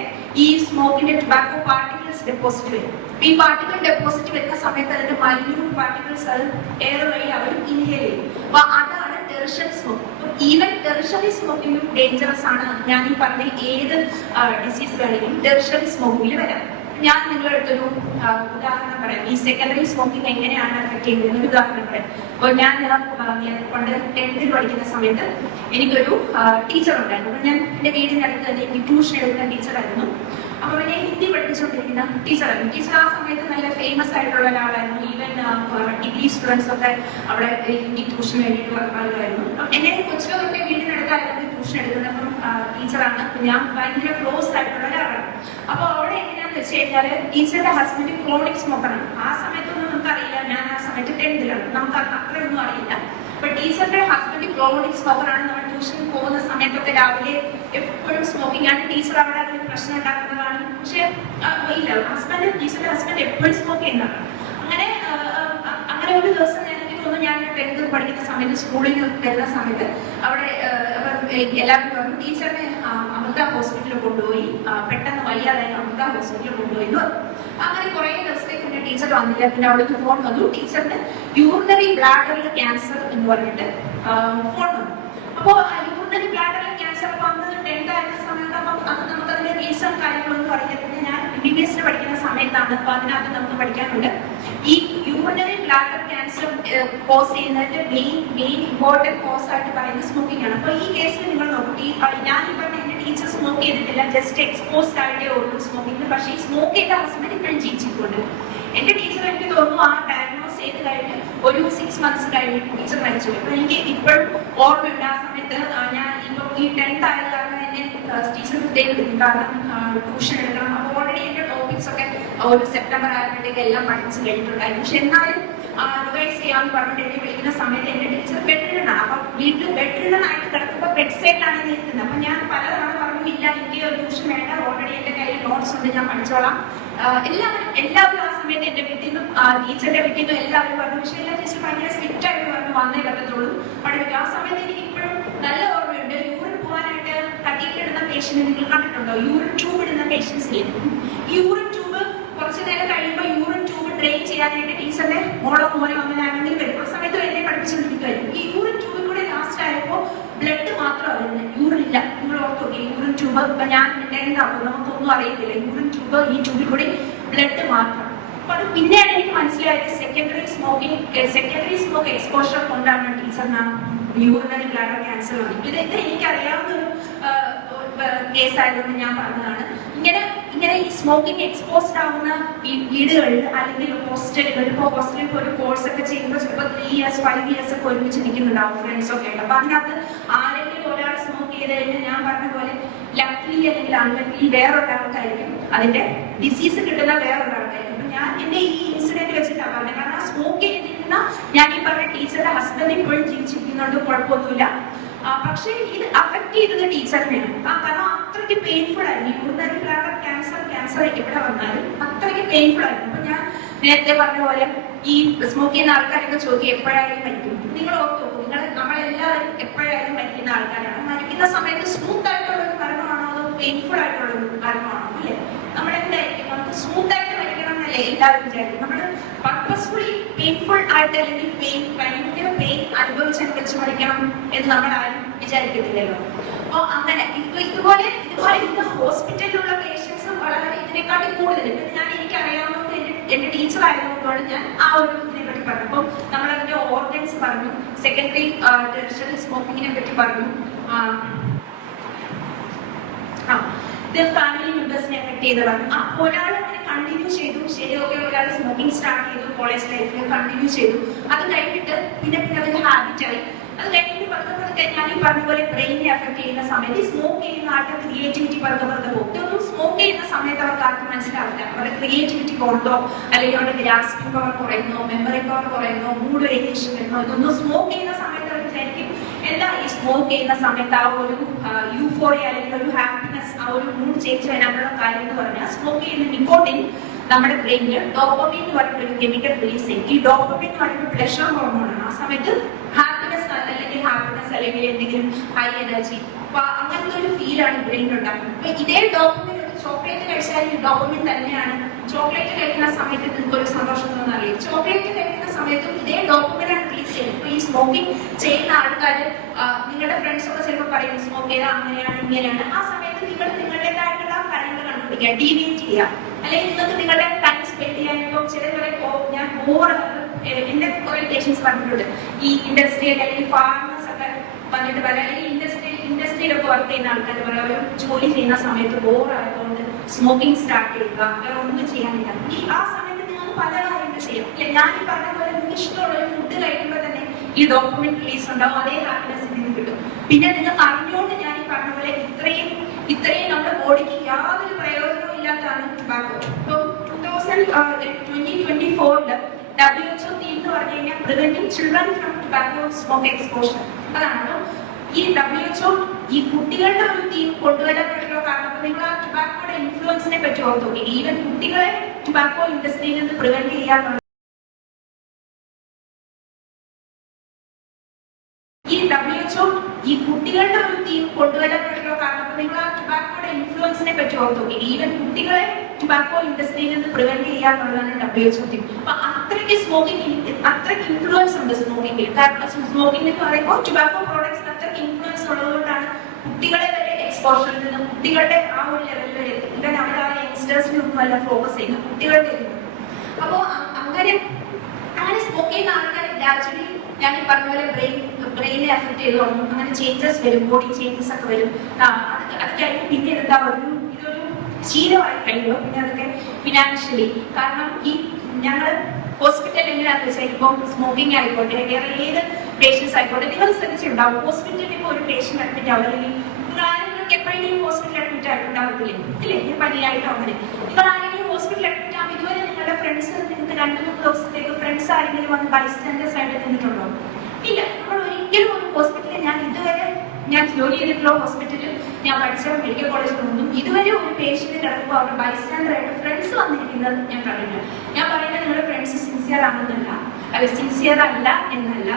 ഈ സ്മോക്കിന്റെ ടൊബാക്കോ പാർട്ടിക്കിൾസ് ഡെപ്പോസിറ്റ് വരും. ഈ പാർട്ടിക്കിൾ ഡെപ്പോസിറ്റ് വരുന്ന സമയത്ത് അതിന്റെ മൈന്യൂട്ട് പാർട്ടിക്കിൾസ് അത് എയർ വഴി അവർ ഇൻഹേൽ ചെയ്യും. അപ്പൊ അതാണ് ടെർഷറി സ്മോക്ക്. ഈവൻ ടെർഷറി സ്മോക്കിംഗും ഡേഞ്ചറസ് ആണ്. ഞാൻ ഈ പറഞ്ഞ ഏത് ഡിസീസ് വേണമെങ്കിലും ടെർഷറി സ്മോക്കിങ്ങിൽ വരാം. ഞാൻ നിങ്ങളുടെ അടുത്തൊരു ഉദാഹരണം പറയാം. ഈ സെക്കൻഡറി സ്മോക്കിംഗ് എങ്ങനെയാണ് എഫക്ട് ചെയ്യുന്നത് ഒരു ഉദാഹരണം പറയാം. അപ്പോൾ ഞാൻ പണ്ട് 10th പഠിക്കുന്ന സമയത്ത് എനിക്കൊരു ടീച്ചർ ഉണ്ടായിരുന്നു. അപ്പോൾ ഞാൻ എൻ്റെ വീടിനടുത്ത് തന്നെ എനിക്ക് ട്യൂഷൻ എടുക്കുന്ന ടീച്ചറായിരുന്നു. അപ്പോൾ എന്നെ ഹിന്ദി പഠിപ്പിച്ചുകൊണ്ടിരിക്കുന്ന ടീച്ചറായിരുന്നു. ടീച്ചർ ആ സമയത്ത് നല്ല ഫേമസ് ആയിട്ടുള്ള ഒരാളായിരുന്നു. ഈവൻ ഡിഗ്രി സ്റ്റുഡൻസ് ഒക്കെ അവിടെ ഹിന്ദി ട്യൂഷന് വേണ്ടിയിട്ട് ആളുകളായിരുന്നു. എന്നെ കൊച്ചിലെ തൊട്ടേ വീടിനടുത്തായിരുന്നു ട്യൂഷൻ എടുക്കുന്നത്. അപ്പം ടീച്ചറാണ്, ഞാൻ ഭയങ്കര ക്ലോസ് ആയിട്ടുള്ള ഒരാളാണ്. അപ്പോൾ അവിടെ എങ്ങനെയാന്ന് വെച്ച് കഴിഞ്ഞാല് ടീച്ചറുടെ ഹസ്ബൻഡ് ക്രോണിക് സ്മോക്കറാണ്. ആ സമയത്തൊന്നും നമുക്കറിയില്ല, ഞാൻ ആ സമയത്ത് 10th നമുക്ക് അത്രയൊന്നും അറിയില്ല. അപ്പൊ ടീച്ചറുടെ ഹസ്ബൻഡ് ക്രോണിക് സ്മോക്കറാണ്. നമ്മൾ ട്യൂഷന് പോകുന്ന സമയത്തൊക്കെ രാവിലെ എപ്പോഴും സ്മോക്കിംഗ് ആണ്. ടീച്ചർ അവിടെ അതിന് പ്രശ്നം ഉണ്ടാക്കുന്നതാണ്. പക്ഷെ ഇല്ല, ടീച്ചറുടെ ഹസ്ബൻഡ് എപ്പോഴും സ്മോക്ക് ചെയ്യുന്നതാണ്. അങ്ങനെ ഒരു ദിവസം ഞാൻ 10th പഠിക്കുന്ന സമയത്ത് സ്കൂളിൽ വരുന്ന സമയത്ത് അവിടെ എല്ലാവരും പറഞ്ഞു ടീച്ചറിനെ അമൃത ഹോസ്പിറ്റലിൽ കൊണ്ടുപോയി, പെട്ടെന്ന് വയ്യാതായി അമൃത ഹോസ്പിറ്റലിൽ കൊണ്ടുപോയി. അങ്ങനെ കുറെ ദിവസത്തേക്ക് പിന്നെ ടീച്ചർ വന്നില്ല. പിന്നെ അവിടേക്ക് ഫോൺ വന്നു, ടീച്ചറിന് യൂറിനറി ബ്ലാഡറിൽ ക്യാൻസർ എന്ന് പറഞ്ഞിട്ട് ഫോൺ വന്നു. അപ്പോൾ യൂറിനറി ബ്ലാഡറിൽ ക്യാൻസർ വന്ന് 10th ആയിരുന്ന സമയത്ത് നമുക്ക് അതിന്റെ റീസൺ കാര്യങ്ങളൊന്നും അറിയില്ല. പിന്നെ ഞാൻ MBBS പഠിക്കുന്ന സമയത്താണ്. അപ്പൊ അതിനകത്ത് നമുക്ക് പഠിക്കാനുണ്ട് ഈ യൂറിനറി ബ്ലാഡർ ക്യാൻസർ കോസ് ചെയ്യുന്നതിന്റെ മെയിൻ ഇമ്പോർട്ടന്റ് കോസ് ആയിട്ട് പറയുന്നത് സ്മോക്കിംഗ് ആണ്. അപ്പൊ ഈ കേസിൽ നിങ്ങൾ നോക്കട്ടെ, ഞാൻ ഈ പറഞ്ഞ എന്റെ ടീച്ചർ സ്മോക്ക് ചെയ്തിട്ടില്ല, ജസ്റ്റ് എക്സ്പോസ്ഡ് ആയിട്ടേ ഉള്ളൂ സ്മോക്കിംഗ്. പക്ഷേ ഈ സ്മോക്ക് ചെയ്ത ഹസ്ബൻഡ് ഇപ്പോഴും ജീവിച്ചിട്ടുണ്ട്. എന്റെ ടീച്ചർ എനിക്ക് തോന്നുന്നു ആ ഡയഗ്നോസ് ചെയ്ത് കഴിഞ്ഞ് ഒരു 6 months കഴിഞ്ഞ് ടീച്ചർ മരിച്ചു. അപ്പൊ എനിക്ക് ഇപ്പോഴും ഓർമ്മയുണ്ട് ആ സമയത്ത്. ഞാൻ ഇപ്പൊ ഈ 10th ആയത് കാരണം എന്നെ ടീച്ചർ പ്രത്യേകം കിട്ടും, കാരണം ട്യൂഷൻ എടുക്കണം. അപ്പൊ ഓൾറെഡി എന്റെ ടോപ്പിക്സ് ഒക്കെ ഒരു സെപ്റ്റംബർ ആയപ്പോഴത്തേക്ക് എല്ലാം പഠിച്ചു കഴിഞ്ഞിട്ടുണ്ടായിരുന്നു. പക്ഷെ എന്നാലും റിവൈസ് ചെയ്യാന്ന് പറഞ്ഞിട്ട് എന്നെ വിളിക്കുന്ന സമയത്ത് എന്റെ ടീച്ചർ ബെഡ്രിഡനാണ്. അപ്പൊ വീട്ടിൽ ബെഡ്രിഡനായിട്ട് കിടക്കുമ്പോൾ ബെഡ് സൈഡിലാണ് നിൽക്കുന്നത്. അപ്പൊ ഞാൻ പലതവണ പറഞ്ഞു ഇല്ല, എനിക്ക് ഒരു ട്യൂഷൻ വേണ്ട, ഓൾറെഡി എന്റെ കയ്യിൽ നോട്ട്സ് ഉണ്ട്, ഞാൻ പഠിച്ചോളാം. എല്ലാവരും ആ സമയത്ത് എന്റെ വീട്ടിൽ നിന്നും ടീച്ചറിന്റെ വീട്ടിൽ നിന്നും എല്ലാവരും പറഞ്ഞു. പക്ഷെ എല്ലാ ടീച്ചർ ഭയങ്കര സ്ട്രിക്റ്റ് ആയിട്ട് പറഞ്ഞു വന്നേ പറ്റത്തുള്ളൂ പഠിപ്പിക്കും. ആ സമയത്ത് എനിക്ക് ഇപ്പോഴും നല്ല ഓർമ്മയുണ്ട്. യൂറിൻ പോകാനായിട്ട് കട്ടിയിലിടുന്ന പേഷ്യന്റ് നിങ്ങൾ കണ്ടിട്ടുണ്ടോ? യൂറിൻ ട്യൂബ് ഇടുന്ന പേഷ്യൻസിൽ ഈ യൂറിൻ ട്യൂബ് കുറച്ചു നേരം കഴിയുമ്പോൾ യൂറിൻ ട്യൂബ് ഡ്രെയിൻ ചെയ്യാനായിട്ട് ടീച്ചറിന്റെ മോളോ അങ്ങനെ ആണെങ്കിൽ വരും. ആ സമയത്ത് എന്നെ പഠിപ്പിച്ചുകൊണ്ടിരിക്കുമായിരുന്നു. ഈ യൂറിൻ ട്യൂബിൽ കൂടെ ലാസ്റ്റ് ആയപ്പോൾ ബ്ലഡ് മാത്രമാണ് വരുന്നത്, യൂറിൻ ഇല്ല. നിങ്ങൾ ഓർത്ത് നോക്കി, യൂറിൻ ട്യൂബ് ഇപ്പൊ ഞാൻ 10th ആകുമ്പോൾ നമുക്കൊന്നും അറിയത്തില്ല. യൂറിൻ ട്യൂബ്, ഈ ട്യൂബിൽ കൂടി ബ്ലഡ് മാത്രം. അപ്പൊ അത് പിന്നെയാണ് എനിക്ക് മനസ്സിലായത് സെക്കൻഡറി സ്മോക്ക് എക്സ്പോഷർ കൊണ്ടാണ് ടീച്ചറിന് യൂറിനറി ബ്ലാഡർ ക്യാൻസർ വന്നത്. ഇത് എനിക്കറിയാവുന്നൊരു കേസായതുകൊണ്ട് ഞാൻ പറഞ്ഞതാണ്. ഇങ്ങനെ ഈ സ്മോക്കിംഗ് എക്സ്പോസ്ഡ് ആവുന്ന ഈ വീടുകളിൽ അല്ലെങ്കിൽ ഹോസ്റ്റലുകളിൽ, ഇപ്പോൾ ഹോസ്റ്റലിൽ ഒരു കോഴ്സ് ഒക്കെ ചെയ്യുമ്പോൾ ചിലപ്പോൾ 3 years 5 years ഒക്കെ ഒരുമിച്ച് നിൽക്കുന്നുണ്ടാവും ഫ്രണ്ട്സ് ഒക്കെ ആയിട്ട്. അപ്പൊ അതിനകത്ത് ആരെങ്കിലും ഒരാൾ സ്മോക്ക് ചെയ്ത് കഴിഞ്ഞാൽ ഞാൻ പറഞ്ഞ പോലെ ലക്ലി അല്ലെങ്കിൽ അൺലക്ലി വേറൊരാൾക്കായിരിക്കും അതിന്റെ ഡിസീസ് കിട്ടുന്ന വേറൊരാൾക്കായിരിക്കും. അപ്പൊ ഞാൻ എന്റെ ഈ ഇൻസിഡന്റ് വെച്ചിട്ടാണ് പറഞ്ഞത്. കാരണം സ്മോക്ക് ചെയ്തിരുന്ന ഞാൻ ഈ പറഞ്ഞ ടീച്ചറുടെ ഹസ്ബൻഡ് ഇപ്പോഴും ജീവിച്ചിരിക്കുന്നുണ്ട്, കുഴപ്പമൊന്നുമില്ല. പക്ഷേ ഇത് അഫക്ട് ചെയ്തത് ടീച്ചറിനെയാണ്. കാരണം അത്രയ്ക്ക് പെയിൻഫുൾ ആയിരുന്നു. യൂറിനറി ബ്ലാഡർ ക്യാൻസർ എവിടെ വന്നാലും അത്രയ്ക്ക് പെയിൻഫുൾ ആയിരുന്നു. അപ്പൊ ഞാൻ നേരത്തെ പറഞ്ഞ പോലെ ഈ സ്മോക്ക് ചെയ്യുന്ന ആൾക്കാരൊക്കെ ചോദിക്കും എപ്പോഴായാലും മരിക്കും. നിങ്ങൾ ഓർത്ത് നോക്കും, നമ്മളെല്ലാവരും എപ്പോഴായാലും മരിക്കുന്ന ആൾക്കാരാണ്. മരിക്കുന്ന സമയത്ത് സ്മൂത്ത് ആയിട്ടുള്ള ഒരു മരണമാണോ അതോ പെയിൻഫുൾ ആയിട്ടുള്ള ഒരു മരണമാണോ? അല്ലേ, നമ്മളെന്തായിരിക്കും, നമുക്ക് സ്മൂത്ത് ആയിട്ട് മരിക്കണം എന്നല്ലേ എല്ലാവരും വിചാരിക്കും. നമ്മൾ പർപ്പസ്ഫുള്ളി പെയിൻഫുൾ ആയിട്ട് അല്ലെങ്കിൽ ഭയങ്കര പെയിൻ അനുഭവിച്ച് മരിക്കണം എന്ന് നമ്മൾ ആരും വിചാരിക്കത്തില്ലല്ലോ. അപ്പൊ അങ്ങനെ ഇതുപോലെ ഇന്ന് ഹോസ്പിറ്റലിലുള്ള പേഷ്യൻസ് വളരെ ഇതിനെക്കാട്ടി കൂടുതൽ എനിക്കറിയാവുന്നത് എന്റെ ടീച്ചർ ആയതുകൊണ്ടാണ് ഞാൻ ആ ഒരു ഇതിനെ പറ്റി പറഞ്ഞു. അപ്പം നമ്മളതിന്റെ ഓർഗൻസ് പറഞ്ഞു, സെക്കൻഡറി ടെർഷ്യറി സ്മോക്കിങ്ങിനെ പറ്റി പറഞ്ഞു, ഇത് ഫാമിലി മെമ്പേഴ്സിനെ എഫക്ട് ചെയ്ത് പറഞ്ഞു. ഒരാൾ അങ്ങനെ കണ്ടിന്യൂ ചെയ്തു, ശരി ഓക്കെ, ഒരാൾ സ്മോക്കിംഗ് സ്റ്റാർട്ട് ചെയ്തു, കോളേജ് ലൈഫിൽ കണ്ടിന്യൂ ചെയ്തു, അത് കഴിഞ്ഞിട്ട് പിന്നെ അതൊരു ഹാബിറ്റായി. അത് കഴിഞ്ഞിട്ട് പതുക്കെ ഞാൻ ഈ പറഞ്ഞ പോലെ ബ്രെയിനെ എഫക്ട് ചെയ്യുന്ന സമയത്ത് സ്മോക്ക് ചെയ്യുന്ന ആളുടെ ക്രിയേറ്റിവിറ്റി പതുക്കെ പോകും. ഇതൊന്നും സ്മോക്ക് ചെയ്യുന്ന സമയത്ത് അവർക്ക് ആർക്കും മനസ്സിലാവില്ല. അവരുടെ ക്രിയേറ്റിവിറ്റി കുറഞ്ഞോ, അല്ലെങ്കിൽ അവരുടെ ഗ്രാസ്പിംഗ് പവർ കുറയുന്നോ, മെമ്മറി പവർ കുറയുന്നോ, മൂഡ് വേരിയേഷൻ വരുന്നോ, ഇതൊന്നും സ്മോക്ക് ചെയ്യുന്ന സമയത്ത് അവർ വിചാരിക്കും എന്താ ഈ സ്മോക്ക് ചെയ്യുന്ന സമയത്ത് ആ ഒരു യൂഫോറിയ അല്ലെങ്കിൽ ഒരു ഹാപ്പിനെസ്, ആ ഒരു മൂഡ് ചേഞ്ച് വരാനുള്ള കാര്യം എന്ന് പറഞ്ഞാൽ സ്മോക്ക് ചെയ്യുന്ന നിക്കോട്ടിൻ നമ്മുടെ ബ്രെയിനിൽ ഡോപ്പമിൻ എന്ന് പറയുന്ന ഒരു കെമിക്കൽ റിലീസ് ചെയ്യും. ഈ ഡോപ്പമിൻ എന്ന് പറയുന്നത് പ്ലഷർ ഹോർമോണാണ്. ആ സമയത്ത് ഹാപ്പിനെസ് അല്ലെങ്കിൽ എന്തെങ്കിലും ഹൈ എനർജി, അപ്പൊ അങ്ങനത്തെ ഒരു ഫീലാണ് ബ്രെയിനിൽ ഉണ്ടാക്കുന്നത്. അപ്പൊ ഇതേ ഡോപ്പമിൻ ചോക്ലേറ്റ് കഴിച്ചാൽ ഡോപ്പമിൻ തന്നെയാണ്. ചോക്ലേറ്റ് കഴിക്കുന്ന സമയത്ത് നിങ്ങൾക്ക് ഒരു സന്തോഷം തോന്നാറില്ല. ചോക്ലേറ്റ് കഴിക്കുന്ന സമയത്തും ഇതേ ഡോപ്പമിനാണ് റിലീസ് ചെയ്യുന്നത്. ഇപ്പൊ ഈ സ്മോക്കിംഗ് ചെയ്യുന്ന ആൾക്കാർ നിങ്ങളുടെ ഫ്രണ്ട്സ് ഒക്കെ ചിലപ്പോൾ പറയും സ്മോക്ക് ചെയ്താൽ അങ്ങനെയാണ് ഇങ്ങനെയാണ്. ആ സമയത്ത് നിങ്ങൾ നിങ്ങളുടേതായിട്ടുള്ള കാര്യങ്ങൾ കണ്ടുപിടിക്കുക, ഡീവിയേറ്റ് ചെയ്യുക, അല്ലെങ്കിൽ നിങ്ങൾക്ക് നിങ്ങളുടെ ടൈം സ്പെൻഡ് ചെയ്യാനോ ചിലവരെ ഞാൻ ഓവർ എന്റെ കുറെ പേഷ്യൻസ് പറഞ്ഞിട്ടുണ്ട്. ഈ ഇൻഡസ്ട്രി അല്ലെങ്കിൽ ഫാർമേഴ്സ് ഒക്കെ വന്നിട്ട് പറയാം, അല്ലെങ്കിൽ ഇൻഡസ്ട്രിയിലൊക്കെ വർക്ക് ചെയ്യുന്ന ആൾക്കാർ പറയാം, അവർ ജോലി ചെയ്യുന്ന സമയത്ത് ബോറായതുകൊണ്ട് സ്മോക്കിംഗ് സ്റ്റാർട്ട് ചെയ്യുക, വേറെ ഒന്നും ചെയ്യാനില്ല. ആ സമയത്ത് നിങ്ങൾക്ക് പല കാര്യങ്ങൾ ചെയ്യും. ഞാൻ ഈ പറഞ്ഞ പോലെ നിങ്ങൾക്ക് ഇഷ്ടമുള്ള ഒരു ഫുഡ് കഴിക്കുമ്പോൾ തന്നെ ഈ ഡോപ്പമിൻ റിലീസ് ഉണ്ടാവും, അതേ ഹാപ്പിനെസ് നിന്ന് കിട്ടും. പിന്നെ നിങ്ങൾക്ക് അറിഞ്ഞുകൊണ്ട് ഞാൻ ഈ പറഞ്ഞ പോലെ ഇത്രയും നമ്മുടെ ബോഡിക്ക് യാതൊരു പ്രയോജനവും ഇല്ലാത്തതാണ് ടുബാക്കോ. ഇപ്പോൾ 2024 WHO തീം എന്ന് പറഞ്ഞു കഴിഞ്ഞാൽ preventing children from tobacco smoke exposure. അതാണ് ഈ WHO ഈ കുട്ടികളുടെ ഒരു തീം കൊണ്ടുവരാനുള്ള കാരണം. നിങ്ങൾ ആ ടുബാക്കോയുടെ ഇൻഫ്ലുവൻസിനെ പറ്റി ഓർത്ത് നോക്കി. ഈവൻ കുട്ടികളെ ടുബാക്കോ ഇൻഡസ്ട്രിയിൽ നിന്ന് പ്രിവെന്റ് ചെയ്യാനുള്ള ഈ WHO ഈ കുട്ടികളുടെ ഒരു തീം കൊണ്ടുവരാനുള്ള കാരണം. നിങ്ങൾ ആ ടുബാക്കോയുടെ ഇൻഫ്ലുവൻസിനെ പറ്റി ഓർത്ത് നോക്കി. ഈവൻ കുട്ടികളെ ടുബാക്കോ ഇൻഡസ്ട്രിയിൽ നിന്ന് പ്രിവെന്റ് ചെയ്യാന്നുള്ളതാണ് WHO തീം. അപ്പൊ അത്രയ്ക്ക് അത്രയ്ക്ക് ഇൻഫ്ലുവൻസ് ഉണ്ട് സ്മോക്കിംഗിൽ. കാരണം സ്മോക്കിംഗ് എന്ന് പറയുമ്പോൾ ടുബാക്കോ പ്രോഡക്ട്സ് അത്രയ്ക്ക് ഇൻഫ്ലുവൻസ് ഉള്ളതുകൊണ്ടാണ് കുട്ടികളെ വരെ എക്സ്പോഷറിൽ നിന്ന് കുട്ടികളുടെ ആ ഒരു ലെവലിൽ വരെ എത്തി. ഇവൻ അവിടെ ആ യങ്സ്റ്റേഴ്സിനൊന്നും അല്ല ഫോക്കസ് ചെയ്യുന്നത്, കുട്ടികളുടെ. അപ്പോ അങ്ങനെ സ്മോക്ക് ചെയ്യുന്ന ആൾക്കാർ ഗ്രാജുവലി ഞാൻ ഈ പറഞ്ഞ പോലെ ബ്രെയിനെ അഫക്ട് ചെയ്ത് തുടങ്ങും. അങ്ങനെ ചേഞ്ചസ് വരും, ബോഡി ചേഞ്ചസ് ഒക്കെ വരും. അത് കഴിഞ്ഞ് പിന്നെ എന്താ ഇതൊരു ശീലമായി കഴിയുമ്പോൾ പിന്നെ അതൊക്കെ ഫിനാൻഷ്യലി. കാരണം ഈ ഞങ്ങൾ ഹോസ്പിറ്റൽ എങ്ങനെയാണെന്ന് വെച്ചാൽ ഇപ്പം സ്മോക്കിംഗ് ആയിക്കോട്ടെ, വേറെ ഏത് പേഷ്യൻസ് ആയിക്കോട്ടെ, നിങ്ങൾ ശ്രദ്ധിച്ചിട്ടുണ്ടാവും ഹോസ്പിറ്റലിൽ ഇപ്പോൾ ഒരു പേഷ്യന്റ് അഡ്മിറ്റ് ആവും, അല്ലെങ്കിൽ നിങ്ങൾ ആരെങ്കിലും എപ്പോഴെങ്കിലും ഹോസ്പിറ്റലിൽ അഡ്മിറ്റ് ആയിട്ടുണ്ടാവത്തില്ലേ, ഇല്ലേ, പനിയായിട്ടോ അങ്ങനെ നിങ്ങൾ ആരെങ്കിലും ഹോസ്പിറ്റലിൽ അഡ്മിറ്റ് ആകും, ഇതുവരെ നിങ്ങളുടെ ഫ്രണ്ട്സ് നിങ്ങൾക്ക് 2-3 ദിവസത്തേക്ക് ഫ്രണ്ട്സ് ആരെങ്കിലും വന്ന് ബൈസ്റ്റാൻഡേഴ്സ് ആയിട്ട് നിന്നിട്ടുണ്ടോ? ഇല്ല. നമ്മൾ ഒരിക്കലും ഒരു ഹോസ്പിറ്റലിൽ ഞാൻ ജോലി ചെയ്തിട്ടുള്ള ഹോസ്പിറ്റലിൽ ഞാൻ പഠിച്ച മെഡിക്കൽ കോളേജിലൊന്നും ഇതുവരെ ഒരു പേഷ്യന്റ് കിടക്കുമ്പോൾ അവരുടെ ബൈസ്റ്റാൻഡർ ആയിട്ട് ഫ്രണ്ട്സ് വന്നിരിക്കുന്നത് ഞാൻ കണ്ടില്ല. ഞാൻ പറയുന്നത് നിങ്ങളുടെ ഫ്രണ്ട്സ് സിൻസിയർ ആണെന്നല്ല, സിൻസിയർ അല്ല എന്നല്ല.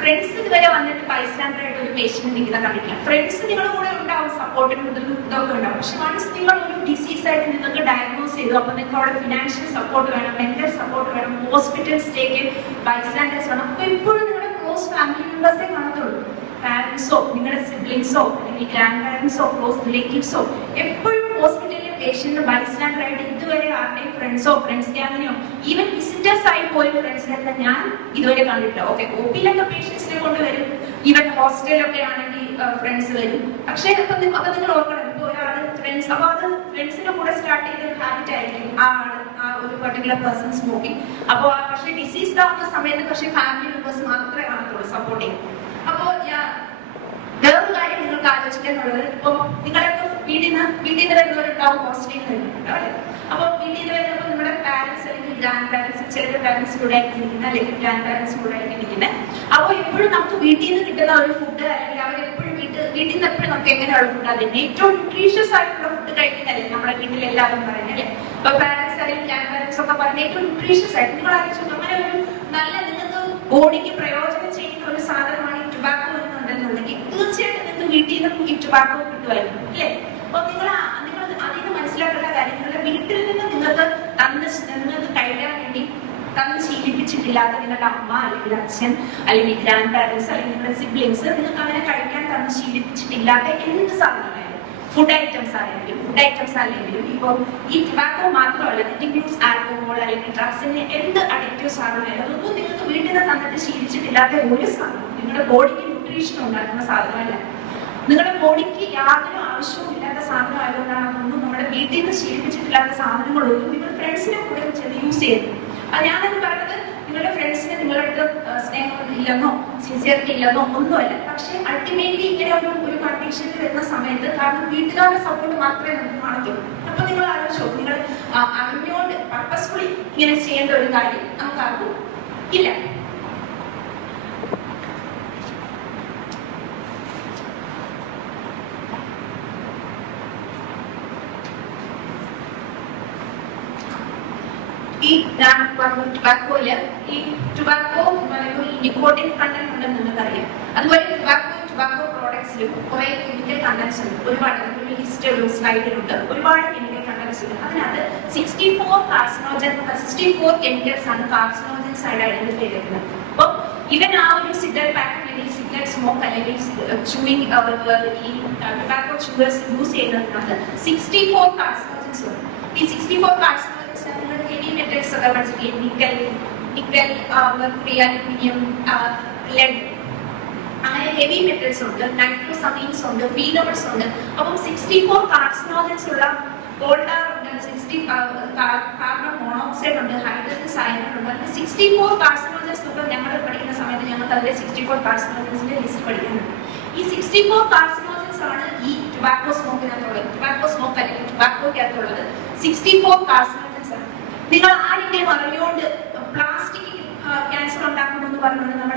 ഫ്രണ്ട്സ് ഇതുവരെ വന്നിട്ട് ബൈസ്റ്റാൻഡർ ആയിട്ട് ഒരു പേഷ്യന്റ് നിൽക്കുന്ന കണ്ടില്ല. ഫ്രണ്ട്സ് നിങ്ങളുടെ കൂടെ ഉണ്ടാവും, സപ്പോർട്ടിന് ഇതൊക്കെ ഉണ്ടാവും. പക്ഷെ വൺസ് നിങ്ങൾ ഒരു ഡിസീസ് ആയിട്ട് നിങ്ങൾക്ക് ഡയഗ്നോസ് ചെയ്തു, അപ്പൊ നിങ്ങൾക്ക് അവിടെ ഫിനാൻഷ്യൽ സപ്പോർട്ട് വേണം, മെന്റൽ സപ്പോർട്ട് വേണം, ഹോസ്പിറ്റൽ സ്റ്റേക്ക് ബൈസ്റ്റാൻഡേഴ്സ് വേണം. അപ്പൊ എപ്പോഴും നിങ്ങളുടെ ക്ലോസ് ഫാമിലി മെമ്പേഴ്സേ കാണത്തുള്ളൂ. പാരന്റ്സോ നിങ്ങളുടെ സിബ്ലിങ്സോ അല്ലെങ്കിൽ ഗ്രാൻഡ് പാരന്റ്സോ ക്ലോസ് റിലേറ്റീവ്സോ എപ്പോഴും ഹോസ്പിറ്റലിലെ പേഷ്യന്റ് ബൈസ്റ്റാൻഡർ ആയിട്ട് ഇതുവരെ ആരുടെയും ഫ്രണ്ട്സ് ഗ്യാങ്ങിനെയോ ഈവൻ വിസിറ്റേഴ്സ് ആയി പോലും ഫ്രണ്ട്സിനെ ഞാൻ ഇതുവരെ കണ്ടിട്ടില്ല. ഓക്കെ, ഒപിയിലൊക്കെ പേഷ്യൻസിനെ കൊണ്ടുവരും, ഈവൻ ഹോസ്റ്റലിലൊക്കെ ആണെങ്കിൽ ഫ്രണ്ട്സ് വരും. പക്ഷേ അപ്പൊ നിങ്ങൾ ഓർക്കണം, ഇപ്പൊ ഒരാള് ഫ്രണ്ട്സ്, അപ്പൊ അത് ഫ്രണ്ട്സിന്റെ കൂടെ സ്റ്റാർട്ട് ചെയ്ത ഒരു ഹാബിറ്റ് ആയിരിക്കും ആ ഒരു പർട്ടിക്കുലർ പേഴ്സൺ സ്മോക്കിംഗ്. അപ്പോൾ പക്ഷേ ഡിസീസ് ആവുന്ന സമയത്ത് പക്ഷേ ഫാമിലി മെമ്പേഴ്സ് മാത്രമേ കാണത്തുള്ളൂ സപ്പോർട്ട് ചെയ്യും. അപ്പോ വേറൊരു കാര്യം നിങ്ങൾക്ക് ആലോചിക്കാനുള്ളത്, ഇപ്പൊ നിങ്ങളൊക്കെ വീട്ടിൽ നിന്ന് വരുന്നവരുണ്ടാവും, ഹോസ്റ്റലിൽ നിന്ന് വരുന്നുണ്ടാവും അല്ലെ. അപ്പൊ വീട്ടിൽ നിന്ന് വരുന്നപ്പോൾ നമ്മുടെ പാരന്റ്സ് അല്ലെങ്കിൽ ഗ്രാൻഡ് പാരന്റ്സ്, ചില പാരന്റ്സ് കൂടെ ആയിരിക്കും ഇരിക്കുന്നത്, അല്ലെങ്കിൽ ഗ്രാൻഡ് പാരന്റ്സ് കൂടെ ആയിരിക്കും ഇരിക്കുന്നത്. അപ്പോൾ എപ്പോഴും നമുക്ക് വീട്ടിൽ നിന്ന് കിട്ടുന്ന ഒരു ഫുഡ്, അല്ലെങ്കിൽ അവരെപ്പോഴും വീട്ടിൽ നിന്ന് എപ്പോഴും നമുക്ക് എങ്ങനെയുള്ള ഫുഡ്, അതിന് ഏറ്റവും ന്യൂട്രീഷ്യസ് ആയിട്ടുള്ള ഫുഡ് കഴിക്കുന്നല്ലേ നമ്മുടെ വീട്ടിൽ എല്ലാവരും പറയുന്നത്. ഇപ്പൊ പാരന്റ്സ് അല്ലെങ്കിൽ ഗ്രാൻഡ് പാരന്റ്സ് ഒക്കെ പറഞ്ഞ ഏറ്റവും ന്യൂട്രീഷ്യസ് ആയിട്ട് നിങ്ങൾ ആലോചിച്ചു, അങ്ങനെ ഒരു നല്ല നിങ്ങൾക്ക് ബോഡിക്ക് പ്രയോജനം ചെയ്യുന്ന ഒരു സാധനമാണ് വീട്ടിൽ നിന്ന് ഈ ടുബാക്കോ കിട്ടുമായിരുന്നു അല്ലേ? അപ്പൊ നിങ്ങൾ അതിന് മനസ്സിലാക്കേണ്ട കാര്യം, നിങ്ങളുടെ വീട്ടിൽ നിന്ന് നിങ്ങൾക്ക് കഴിക്കാൻ വേണ്ടി തന്ന് ശീലിപ്പിച്ചിട്ടില്ലാത്ത നിങ്ങളുടെ അമ്മ അല്ലെങ്കിൽ അച്ഛൻ അല്ലെങ്കിൽ ഗ്രാൻഡ് പാരൻസ് അല്ലെങ്കിൽ നിങ്ങളുടെ സിബ്ലിങ്സ് നിങ്ങൾക്ക് അങ്ങനെ കഴിക്കാൻ തന്ന് ശീലിപ്പിച്ചിട്ടില്ലാത്ത എന്ത് സാധനമായാലും, ഫുഡ് ഐറ്റംസ് അല്ലെങ്കിലും ഇപ്പോൾ ഈ ടുബാക്കോ മാത്രമല്ല, ഇറ്റ് ഇൻക്ലൂഡ്സ് ആൽക്കഹോൾ അല്ലെങ്കിൽ ഡ്രഗ്സിന് എന്ത് അഡിക്റ്റീവ് സാധനമായാലും അതൊന്നും നിങ്ങൾക്ക് വീട്ടിൽ നിന്ന് തന്നിട്ട് ശീലിച്ചിട്ടില്ലാത്ത ഒരു സാധനം, നിങ്ങളുടെ ബോഡിക്ക് ന്യൂട്രീഷൻ ഉണ്ടാക്കുന്ന സാധനമല്ല, നിങ്ങളുടെ ബോഡിക്ക് യാതൊരു ആവശ്യവും ഇല്ലാത്ത സാധനം ആയതുകൊണ്ടാണ് അതൊന്നും നമ്മുടെ വീട്ടിൽ നിന്ന് ശീലിപ്പിച്ചിട്ടില്ലാത്ത സാധനങ്ങളൊന്നും നിങ്ങൾ ഫ്രണ്ട്സിനെ കൂടെ ചെന്ന് യൂസ് ചെയ്യുന്നത്. അത് ഞാനെന്ന് പറയുന്നത് നിങ്ങളുടെ ഫ്രണ്ട്സിന് നിങ്ങളുടെ അടുത്ത് സ്നേഹം ഇല്ലെന്നോ സിൻസിയറിറ്റി ഇല്ലെന്നോ ഒന്നുമല്ല. പക്ഷെ അൾട്ടിമേറ്റ്ലി ഇങ്ങനെ ഒരു കണ്ടീഷനിൽ വരുന്ന സമയത്ത് കാരണം വീട്ടുകാരുടെ സപ്പോർട്ട് മാത്രമേ നമുക്ക് കാണത്തുള്ളൂ. അപ്പൊ നിങ്ങൾ ആലോചിച്ചോ, നിങ്ങൾ അറിഞ്ഞുകൊണ്ട് പർപ്പസ്ഫുള്ളി ഇങ്ങനെ ചെയ്യേണ്ട ഒരു കാര്യം നമുക്ക് ആർക്കും ഇല്ല. ഈ ടുബാക്കോയില് ഈ ടുബാക്കോ എന്ന് പറയുമ്പോൾ ഈ നിക്കോട്ടിൻ കണ്ടന്റ് ഉണ്ടെന്ന് നിങ്ങൾക്കറിയാം. അതുപോലെ ടുബാക്കോ പ്രോഡക്ട്സിലും കുറെ കെമിക്കൽ കണ്ടന്റ്സ് ഉണ്ട്. ഒരുപാട് ലിസ്റ്റ് ഒരു സ്ലൈഡിലുണ്ട്, ഒരുപാട് കെമിക്കൽ കണ്ടന്റ്സ് ഉണ്ട്. അതിനകത്ത് 64 കെമിക്കൽസ് ആണ് കാർസിനോജൻസ് ആയിട്ട് ഐഡന്റിഫൈ ചെയ്തിരിക്കുന്നത്. അപ്പൊ ഇവൻ ആ ഒരു സിഗരറ്റ് പാക്കറ്റ് അല്ലെങ്കിൽ സിഗരറ്റ് സ്മോക്ക് അല്ലെങ്കിൽ ചൂയിങ് ഈ ടുബാക്കോ ചൂവേഴ്സ് യൂസ് ചെയ്യുന്നതിനകത്ത് 64 കാർസിനോജൻസ് ഉണ്ട്. ഈ 64 കാർസിനോജൻസ് ഹെവി മെറ്റൽസ് ഒക്കെ പഠിച്ചിരിക്കും. നിക്കൽ മെർക്കുറി, അലുമിനിയം, ലെഡ്, അങ്ങനെ ഹെവി മെറ്റൽസ് ഉണ്ട്, നൈട്രോസമീൻസ് ഉണ്ട്, ഫീനോൾസ് ഉണ്ട്. അപ്പം 64 കാർസിനോജൻസ് ഉള്ള ഗോൾഡാർ ഉണ്ട്, 60 കാർബൺ മോണോക്സൈഡ് ഉണ്ട്, ഹൈഡ്രജൻ സയനൈഡ് ഉണ്ട്. അങ്ങനെ 64 കാർസിനോജൻസ് ഒക്കെ ഞങ്ങൾ പഠിക്കുന്ന സമയത്ത് ഞങ്ങൾക്ക് അതിലെ 64 കാർസിനോജൻസിന്റെ ലിസ്റ്റ് പഠിക്കുന്നുണ്ട്. ഈ 64 കാർസിനോജൻസ് ആണ് ഈ ടുബാക്കോ സ്മോക്കിനകത്തുള്ളത്. ടുബാക്കോ സ്മോക്ക് അല്ലെങ്കിൽ ടുബാക്കോക്കകത്തുള്ളത് 64 കാർസിനോജൻസ് ആണ്. നിങ്ങൾ ആരെങ്കിലും അറിഞ്ഞുകൊണ്ട് പ്ലാസ്റ്റിക് ക്യാൻസർ ഉണ്ടാക്കുമെന്ന് പറഞ്ഞുകൊണ്ട് നമ്മൾ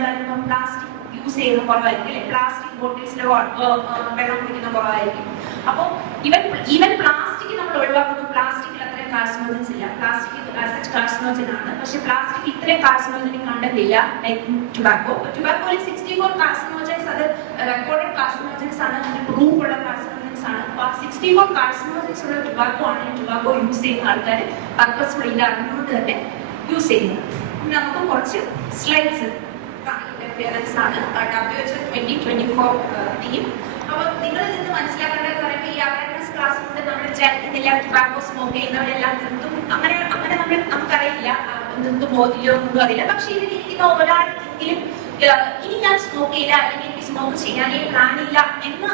പ്ലാസ്റ്റിക് യൂസ് ചെയ്യുന്ന കുറവായിരിക്കും അല്ലെ? പ്ലാസ്റ്റിക് ബോട്ടിൽസിലെ വെള്ളം കുടിക്കുന്ന കുറവായിരിക്കും. അപ്പോൾ ഈവൻ പ്ലാസ്റ്റിക് നമ്മൾ ഒഴിവാക്കുന്നു. പ്ലാസ്റ്റിക്കിൽ അത്രയും കാർസിനോജൻസ് ഇല്ല. പ്ലാസ്റ്റിക് കാർസിനോജൻ ആണ്, പക്ഷെ പ്ലാസ്റ്റിക് ഇത്രയും കാർസിനോജൻ കണ്ടതില്ല ലൈക്ക് ടുബാക്കോ. ടുബാക്കോയിൽ 64 കാർസിനോജൻസ്, അത് റെക്കോർഡഡ് കാർസിനോജൻസ് ആണ്, അതിന്റെ പ്രൂഫ് ഉള്ള കാർസിനോജൻസ് ആണ്. അപ്പൊ 64 കാർസിനോജൻസ് ഉള്ള ടുബാക്കോ ആണ് ടുബാക്കോ യൂസ് ചെയ്യുന്ന ആൾക്കാർ പർപ്പസ്ഫുള്ളി അറിഞ്ഞുകൊണ്ട് തന്നെ യൂസ് ചെയ്യുന്നത്. നമുക്ക് കുറച്ച് സ്ലൈഡ്സ് ആണ് WHO 2024 തീം. അപ്പോൾ നിങ്ങൾ ഇതിന് മനസ്സിലാക്കേണ്ടത് പറയുമ്പോൾ ഈ അവയർനെസ് ക്ലാസ് കൊണ്ട് നമ്മൾ വിചാരിക്കുന്നില്ല ടുബാക്കോ സ്മോക്ക് ചെയ്യുന്നവരെല്ലാം നിർത്തും, അങ്ങനെ നമുക്കറിയില്ല, നിർത്തും പോകില്ലോ ഒന്നും അറിയില്ല. പക്ഷെ ഇതിലിരിക്കുന്ന ഒരാളെങ്കിലും ഇനി ഞാൻ സ്മോക്ക് ചെയ്യില്ല അല്ലെങ്കിൽ എനിക്ക് സ്മോക്ക് ചെയ്യാനേ പ്ലാൻ ഇല്ല എന്ന്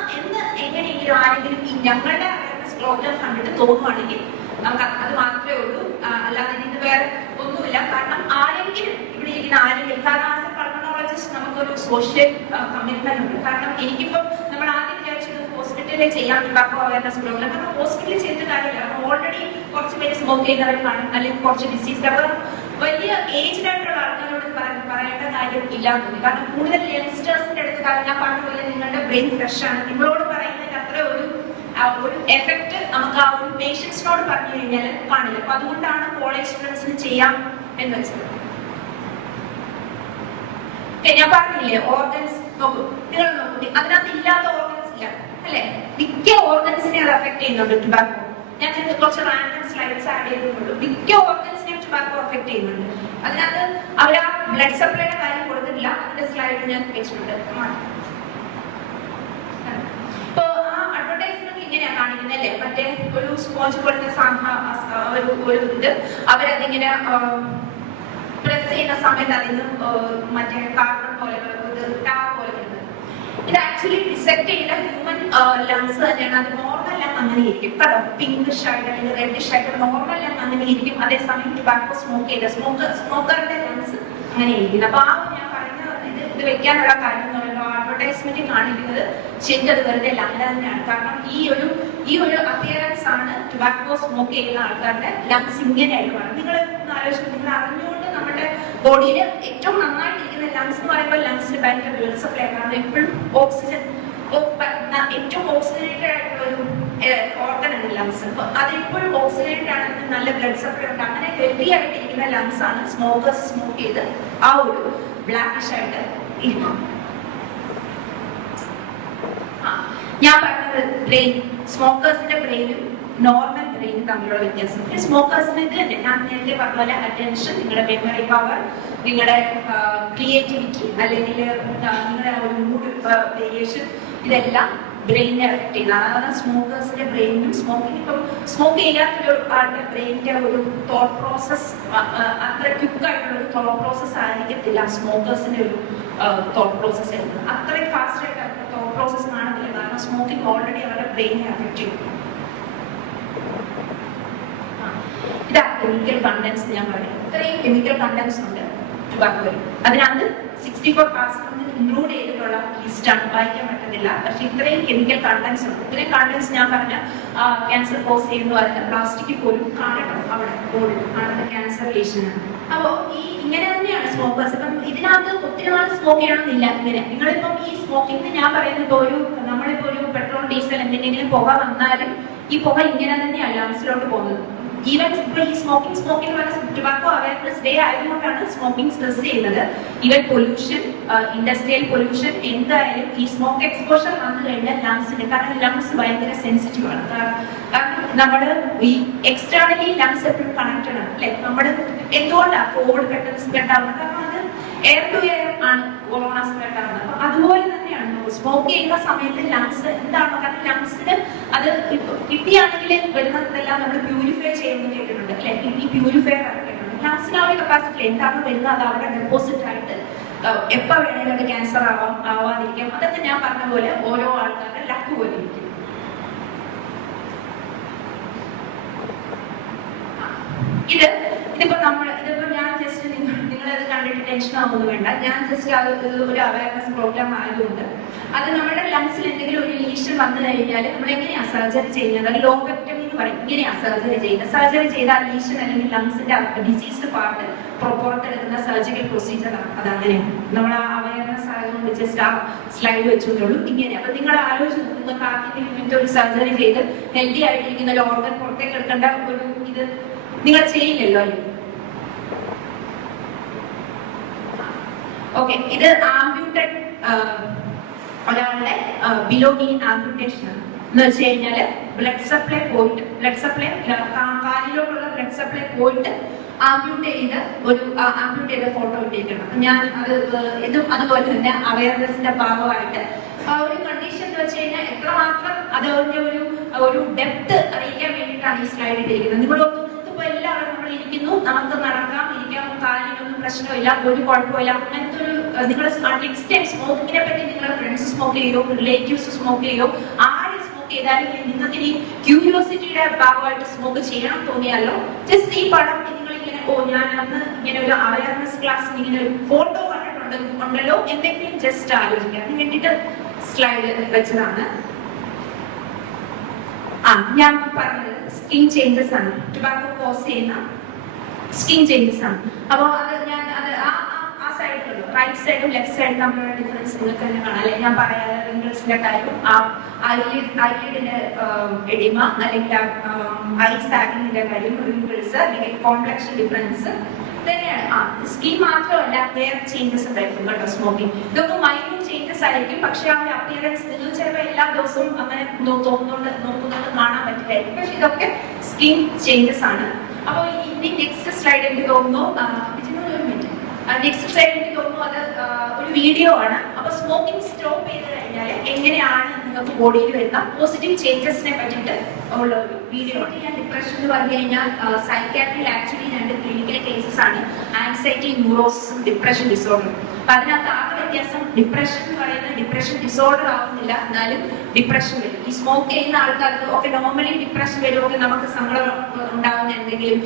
എങ്ങനെയെങ്കിലും ആരെങ്കിലും ഈ ഞങ്ങളുടെ അവയർനെസ് പ്രോഗ്രാം കണ്ടിട്ട് തോന്നുവാണെങ്കിൽ നമുക്ക് അത് മാത്രമേ ഉള്ളൂ, അല്ലാതെ ഇത് വേറെ ഒന്നുമില്ല. കാരണം ആരെങ്കിലും ഇവിടെ ഇരിക്കുന്ന ആരെങ്കിലും, കാരണം ആസ് എ പൾമണോളജിസ്റ്റ് നമുക്കൊരു സോഷ്യൽ കമ്മിറ്റ്മെന്റ് ഉണ്ട്. കാരണം എനിക്കിപ്പം നമ്മൾ ആദ്യം വിചാരിച്ചത് ഹോസ്പിറ്റലിൽ ചെയ്യാൻ ടുബാക്കോ അവയർനെസ് പ്രോഗ്രാം, കാരണം ഹോസ്പിറ്റലിൽ ചെയ്തിട്ട് കാര്യമില്ല. ഓൾറെഡി കുറച്ച് പേര് സ്മോക്ക് ചെയ്യുന്നവർ കാണും, അല്ലെങ്കിൽ കുറച്ച് ഡിസീസ്, അപ്പോൾ വലിയ ഏജ്ഡ് ആയിട്ടുള്ള ആൾക്കാരോട് പറയേണ്ട കാര്യം ഇല്ലാന്ന് തോന്നി. കാരണം കൂടുതൽ യങ്സ്റ്റേഴ്സിന്റെ അടുത്ത് കാര്യം ഞാൻ പറഞ്ഞ പോലെ നിങ്ങളുടെ ബ്രെയിൻ ഫ്രഷ് ആണ്, നിങ്ങളോട് പറയുന്നതിന് അത്ര ഒരു എഫക്ട് നമുക്ക് ആ ഒരു പേഷ്യൻസിനോട് പറഞ്ഞു കഴിഞ്ഞാൽ കാണില്ല. അപ്പൊ അതുകൊണ്ടാണ് കോളേജ് സ്റ്റുഡൻസിന് ചെയ്യാം എന്ന് വെച്ചത്. ഞാൻ പറഞ്ഞില്ലേ ഓർഗൻസ് നോക്കൂ, നിങ്ങൾ നോക്കൂ, അതിനകത്ത് ഇല്ലാത്ത ഓർഗൻസ് ഇല്ല അല്ലെ? മിക്ക ഓർഗൻസിനെ അത് അഫക്ട് ചെയ്യുന്നുണ്ട് ടുബാക്കോ. ഞാൻ കുറച്ച് റാൻഡം സ്ലൈഡ്സ് ആഡ് ചെയ്തിട്ടുള്ളൂ. മിക്ക ഓർഗൻസിനെയും ടുബാക്കോ അഫക്ട് ചെയ്യുന്നുണ്ട്. അതിനകത്ത് അവർ ആ ബ്ലഡ് സപ്ലൈയുടെ കാര്യം കൊടുത്തിട്ടില്ല, അതിന്റെ സ്ലൈഡ് ഞാൻ വെച്ചിട്ടുണ്ട്. ഇങ്ങനെയാ കാണിക്കുന്നത് അല്ലേ? മറ്റേ ഒരു സ്പോഞ്ച് പോലത്തെ ഒരു ഇത് അവരതിങ്ങനെ പ്രസ് ചെയ്യുന്ന സമയത്ത് അതിന് മറ്റേ കാർബൺ പോലെ ടാർ പോലെ വരുന്നത്. ഇത് ആക്ച്വലി ഡിസെക്ട് ചെയ്ത ഹ്യൂമൻ ലങ്സ് തന്നെയാണ്. അത് നോർമൽ ലങ് അങ്ങനെ ഇരിക്കും കേട്ടോ, പിങ്കിഷ് ആയിട്ട് അല്ലെങ്കിൽ റെഡിഷ് ആയിട്ട് നോർമൽ ലങ് അങ്ങനെ ഇരിക്കും. അതേസമയം ടുബാക്കോ സ്മോക്ക് ചെയ്ത സ്മോക്കറിന്റെ ലങ്സ് അങ്ങനെ ഇരിക്കുന്നത്. അപ്പൊ ആ ഞാൻ പറഞ്ഞ ഇത് വെക്കാനുള്ള കാര്യം എന്ന് പറയുമ്പോൾ അഡ്വർടൈസ്മെന്റ് കാണിക്കുന്നത് ശരിക്കും അത് വെറുതെ ലങ് തന്നെയാണ്. കാരണം ഈ ഒരു അപ്പിയറൻസ് ആണ് ടുബാക്കോ സ്മോക്ക് ചെയ്യുന്ന ആൾക്കാരുടെ ലങ്സ് ഇങ്ങനെയായിട്ട് കാണും. നിങ്ങൾ ആലോചിക്കും, നിങ്ങൾ അറിഞ്ഞുകൊണ്ട് നമ്മുടെ ബോഡിയിൽ ഏറ്റവും നന്നായിട്ടിരിക്കുന്ന ലങ്സ് എന്ന് പറയുമ്പോൾ ലങ്സിൽ ഭയങ്കര ബ്ലഡ് സപ്ലൈ ആണ്. കാരണം എപ്പോഴും ഓക്സിജൻ ഏറ്റവും ഓക്സിജനേറ്റഡ് ആയിട്ടുള്ള ഒരു ഓർഗൻ ആണ് ലങ്സ്. അപ്പൊ അതെപ്പോഴും ഓക്സിജനേറ്റഡ് ആണ്, നല്ല ബ്ലഡ് സപ്ലൈ ഉണ്ട്. അങ്ങനെ ഹെൽത്തി ആയിട്ടിരിക്കുന്ന ലങ്സ് ആണ് സ്മോക്കേഴ്സ് സ്മോക്ക് ചെയ്ത് ആ ഒരു ബ്ലാക്കിഷ് ആയിട്ട് ഇരിക്കും. ഞാൻ പറഞ്ഞത് ബ്രെയിൻ, സ്മോക്കേഴ്സിന്റെ ബ്രെയിനും നോർമൽ ബ്രെയിനും തമ്മിലുള്ള വ്യത്യാസം. സ്മോക്കേഴ്സിന് ഇത് തന്നെ ഞാൻ നേരത്തെ പറഞ്ഞ പോലെ അറ്റൻഷൻ, നിങ്ങളുടെ മെമ്മറി പവർ, നിങ്ങളുടെ ക്രിയേറ്റിവിറ്റി, അല്ലെങ്കിൽ നിങ്ങളുടെ ഒരു മൂഡ് വേരിയേഷൻ, ഇതെല്ലാം ബ്രെയിനെ എഫക്ട് ചെയ്യുന്നതാണ്. അതാണ് സ്മോക്കേഴ്സിന്റെ ബ്രെയിനും സ്മോക്ക് ചെയ്യാത്തൊരു ആളുടെ ബ്രെയിനിന്റെ ഒരു തോട്ട് പ്രോസസ് അത്ര ക്വിക്കായിട്ടുള്ള ഒരു തോട്ട് പ്രോസസ് ആയിരിക്കത്തില്ല സ്മോക്കേഴ്സിന്റെ ഒരു തോട്ട് പ്രോസസ് ആയിരുന്നു. അത്രയും ഫാസ്റ്റ് ആയിട്ട് അവരുടെ തോട്ട് പ്രോസസ് കാണത്തില്ല. കാരണം സ്മോക്കിംഗ് ഓൾറെഡി അവരുടെ ബ്രെയിനെ അഫക്ട് ചെയ്യും. ഇതാ കെമിക്കൽ കണ്ടൻസ്. ഞാൻ പറയാം, ഇത്രയും കെമിക്കൽ കണ്ടൻസ് ഉണ്ട് ടുബാക്കോയിൽ. അതിനകത്ത് 64 പാർട്സ് ഇൻക്ലൂഡ് ചെയ്തിട്ടുള്ള ലിസ്റ്റാണ്, വായിക്കാൻ പറ്റുന്നില്ല. പക്ഷെ ഇത്രയും കെമിക്കൽ കണ്ടൻസ് ഉണ്ട്. ഇത്രയും കണ്ടൻസ് ഞാൻ പറഞ്ഞ ക്യാൻസർ കോസ് ചെയ്യുന്നു. അതിന്റെ പ്ലാസ്റ്റിക് പോലും കാണണം അവിടെ കാണുന്ന ക്യാൻസർ പേഷ്യനാണ്. അപ്പോ ഇങ്ങനെ തന്നെയാണ് സ്മോക്കേഴ്സ്. ഇപ്പം ഇതിനകത്ത് ഒത്തിരി നാൾ സ്മോക്ക് ചെയ്യണമെന്നില്ല. ഇങ്ങനെ നിങ്ങളിപ്പം ഈ സ്മോക്കിംഗ് ഞാൻ പറയുന്നത് ഇപ്പൊ നമ്മളിപ്പോ ഒരു പെട്രോൾ ഡീസൽ എന്തെങ്കിലും പുക വന്നാലും ഈ പുക ഇങ്ങനെ തന്നെയാണ് ലങ്സിലോട്ട് പോകുന്നത്. ഈവൻ ഇപ്പൊ ഈ സ്മോക്കിംഗ് ടുബാക്കോ അവയർനെസ് ഡേ ആയതുകൊണ്ടാണ് സ്മോക്കിംഗ് സ്ട്രെസ് ചെയ്യുന്നത്. ഈവൻ പൊല്യൂഷൻ, ഇൻഡസ്ട്രിയൽ പൊല്യൂഷൻ, എന്തായാലും ഈ സ്മോക്ക് എക്സ്പോഷർ വന്നു കഴിഞ്ഞാൽ ലങ്സിന്, കാരണം ലങ്സ് ഭയങ്കര സെൻസിറ്റീവ് ആണ്. കാരണം നമ്മുടെ ഈ എക്സ്റ്റേണലി ലങ്സ് എപ്പോഴും കണക്റ്റഡ് ആണ് അല്ലെ. നമ്മുടെ എന്തുകൊണ്ടാണ് കോവിഡ് പെട്ടെന്ന് സ്പ്രെഡ് ആവുന്നത്? കാരണം അത് എയർ ടു എയർ ആണ് കൊറോണ സ്പ്രെഡ് ആവുന്നത്. അപ്പൊ അതുപോലെ തന്നെയാണ് സ്മോക്ക് ചെയ്യുന്ന സമയത്ത് ലങ്സ് എന്താണ്, കാരണം ലങ്സിന് അത് കിഡ്നിയാണെങ്കിൽ വരുന്നതെല്ലാം നമ്മൾ പ്യൂരിഫൈ ചെയ്യുന്നത് കേട്ടിട്ടുണ്ട് അല്ലെ. കിഡ്നി പ്യൂരിഫൈ ആക്കിയിട്ടുണ്ട്. ലങ്സിന് ആ ഒരു കപ്പാസിറ്റി എന്താണ് വരുന്നത് അത് അവിടെ ഡെപ്പോസിറ്റ് ആയിട്ട് എപ്പോ വേണമെങ്കിലും അത് ക്യാൻസർ ആവാതിരിക്കാം. അതൊക്കെ ഞാൻ പറഞ്ഞ പോലെ ഓരോ ആൾക്കാരുടെ ലക്ക് പോലെ ഇരിക്കും. ഇതിപ്പോ ഞാൻ ജസ്റ്റ് നിങ്ങളത് കണ്ടിട്ട് ടെൻഷൻ ആവുന്നത് വേണ്ട. ഞാൻ ജസ്റ്റ് ഒരു അവയർനെസ് പ്രോഗ്രാം ആയതുകൊണ്ട് അത് നമ്മുടെ ലങ്സിൽ എന്തെങ്കിലും ഒരു ലീഷൻ വന്നു കഴിഞ്ഞാൽ നമ്മൾ എങ്ങനെയാ സർജറി ചെയ്യുന്നത്? അത് ലോബെക്ടമി എന്ന് പറയും. ഇങ്ങനെയാ സർജറി ചെയ്യുന്നത്. സർജറി ചെയ്താൽ ലീഷൻ അല്ലെങ്കിൽ ലങ്സിന്റെ ഡിസീസ്ഡ് പാർട്ട് പുറത്തെടുക്കുന്ന സർജിക്കൽ പ്രൊസീജിയർ ആണ്. അതങ്ങനെയാണ്. നമ്മൾ ആ അവയർനെസ് ആയതുകൊണ്ട് ജസ്റ്റ് ആ സ്ലൈഡ് വെച്ചുകൊണ്ടുള്ളൂ. ഇങ്ങനെ അപ്പൊ നിങ്ങൾ ആലോചിച്ച് നിങ്ങൾക്ക് ആർക്കെങ്കിലും ഒരു സർജറി ചെയ്ത് ഹെൽത്തി ആയിട്ടിരിക്കുന്ന ഒരു ഓർഗൻ പുറത്തേക്ക് എടുക്കേണ്ട ഒരു ഇത് നിങ്ങൾ ചെയ്യില്ലല്ലോ അല്ലേ? ഓക്കെ, ഇത് ആംബ്യൂട്ടഡ് ഒരാളുടെ ബിലോഗിൻ ആംബ്യൂട്ടേഷൻ ആണ്. എന്ന് വെച്ച് കഴിഞ്ഞാല് ബ്ലഡ് സപ്ലൈ കാലിലോട്ടുള്ള ബ്ലഡ് സപ്ലൈ പോയിട്ട് ആംബ്യൂട്ട് ചെയ്ത ഫോട്ടോ ഇട്ടിരിക്കണം. ഞാൻ ഇതും അതുപോലെ തന്നെ അവയർനെസിന്റെ ഭാഗമായിട്ട് ഒരു കണ്ടീഷൻ എന്ന് വെച്ച് കഴിഞ്ഞാൽ എത്രമാത്രം അതിന്റെ ഒരു ഡെപ്ത് അറിയിക്കാൻ വേണ്ടിയിട്ടാണ് ഈ സ്ലൈഡ് ഇട്ടിരിക്കുന്നത്. നിങ്ങളൊന്നും എല്ലാവരും നമ്മൾ ഇരിക്കുന്നു, നമുക്ക് നടക്കാം, ഇരിക്കാം, കാലിനൊന്നും പ്രശ്നമില്ല, ഒരു കുഴപ്പമില്ല. അങ്ങനത്തെ ഒരു നിങ്ങൾ നെക്സ്റ്റ് ടൈം സ്മോക്കിങ്ങിനെ പറ്റി നിങ്ങളുടെ ഫ്രണ്ട്സ് സ്മോക്ക് ചെയ്യോ, റിലേറ്റീവ്സ് സ്മോക്ക് ചെയ്യോ, ആര് സ്മോക്ക് ചെയ്താലും നിങ്ങൾക്ക് ഈ ക്യൂരിയോസിറ്റിയുടെ ഭാഗമായിട്ട് സ്മോക്ക് ചെയ്യണം തോന്നിയാലോ, ജസ്റ്റ് ഈ പടം നിങ്ങളിങ്ങനെ ഞാൻ അന്ന് ഇങ്ങനെ ഒരു അവയർനെസ് ക്ലാസ്സിൽ ഇങ്ങനെ ഒരു ഫോട്ടോ കണ്ടിട്ടുണ്ടല്ലോ എന്തെങ്കിലും ജസ്റ്റ് ആലോചിക്കാം. അതിന് വേണ്ടിയിട്ട് സ്ലൈഡ് വെച്ചതാണ്. ഞാൻ പറഞ്ഞത് സ്കിൻ ചേഞ്ചസ് ആണ്. ടുബാക്കോ കോസ് ചെയ്യുന്ന സ്കിൻ ചേഞ്ചസ് ആണ്. അപ്പോൾ ആ സൈഡിലുള്ളൂ, റൈറ്റ് സൈഡും ലെഫ്റ്റ് സൈഡും തമ്മിലുള്ള ഡിഫറൻസ് നിങ്ങൾക്ക് തന്നെ കാണാം അല്ലെ. ഞാൻ പറയാതെ റിങ്കിൾസിന്റെ കാര്യം, ഐലിഡിന്റെ എഡിമ അല്ലെങ്കിൽ ഐ സാഗിങ്ങിന്റെ കാര്യം, റിങ്കിൾസ് അല്ലെങ്കിൽ കോംപ്ലക്ഷൻ ഡിഫറൻസ് തന്നെയാണ്. സ്കിൻ മാത്രമല്ല വേറെ ചേഞ്ചസ് ഉണ്ടായിരിക്കും കേട്ടോ. സ്മോക്കിംഗ് ഇതൊക്കെ മൈന്യൂട്ട് ചേഞ്ചസ് ആയിരിക്കും. പക്ഷെ ആ ഒരു അപ്പിയറൻസ് നിങ്ങൾ ചിലപ്പോൾ എല്ലാ ദിവസവും അങ്ങനെ നോക്കുന്നത് കാണാൻ പറ്റില്ലായിരിക്കും. പക്ഷെ ഇതൊക്കെ സ്കിൻ ചേഞ്ചസ് ആണ്. അപ്പോൾ ഇനി നെക്സ്റ്റ് സ്ലൈഡ് എനിക്ക് തോന്നുന്നു നെക്സ്റ്റ് സ്ലൈഡ് എനിക്ക് തോന്നുന്നു അത് ഒരു വീഡിയോ ആണ്. അപ്പൊ സ്മോക്കിംഗ് സ്റ്റോപ്പ് ചെയ്ത് കഴിഞ്ഞാൽ എങ്ങനെയാണ് നിങ്ങൾക്ക് ബോഡിയിൽ വരുന്ന പോസിറ്റീവ് ചേഞ്ചസിനെ പറ്റിയിട്ട് ഉള്ള ഒരു വീഡിയോ ആണ്. ഞാൻ ഡിപ്രഷൻ എന്ന് പറഞ്ഞു കഴിഞ്ഞാൽ സൈക്കാട്രിയിൽ ആക്ച്വലി 2 ക്ലിനിക്കൽ കേസസ് ആണ്, ആൻസൈറ്റി ന്യൂറോസിസും ഡിപ്രഷൻ ഡിസോർഡറും. അപ്പൊ അതിനകത്ത് ആകെ വ്യത്യാസം ഡിപ്രഷൻ എന്ന് പറയുന്നത് ഡിപ്രഷൻ ഡിസോർഡർ ആവുന്നില്ല, എന്നാലും ഡിപ്രഷൻ വരും. ഈ സ്മോക്ക് ചെയ്യുന്ന ആൾക്കാർക്ക് ഒക്കെ നോർമലി ഡിപ്രഷൻ വരുമ്പോൾ നമുക്ക് സങ്കടം ഉണ്ടാകുന്ന എന്തെങ്കിലും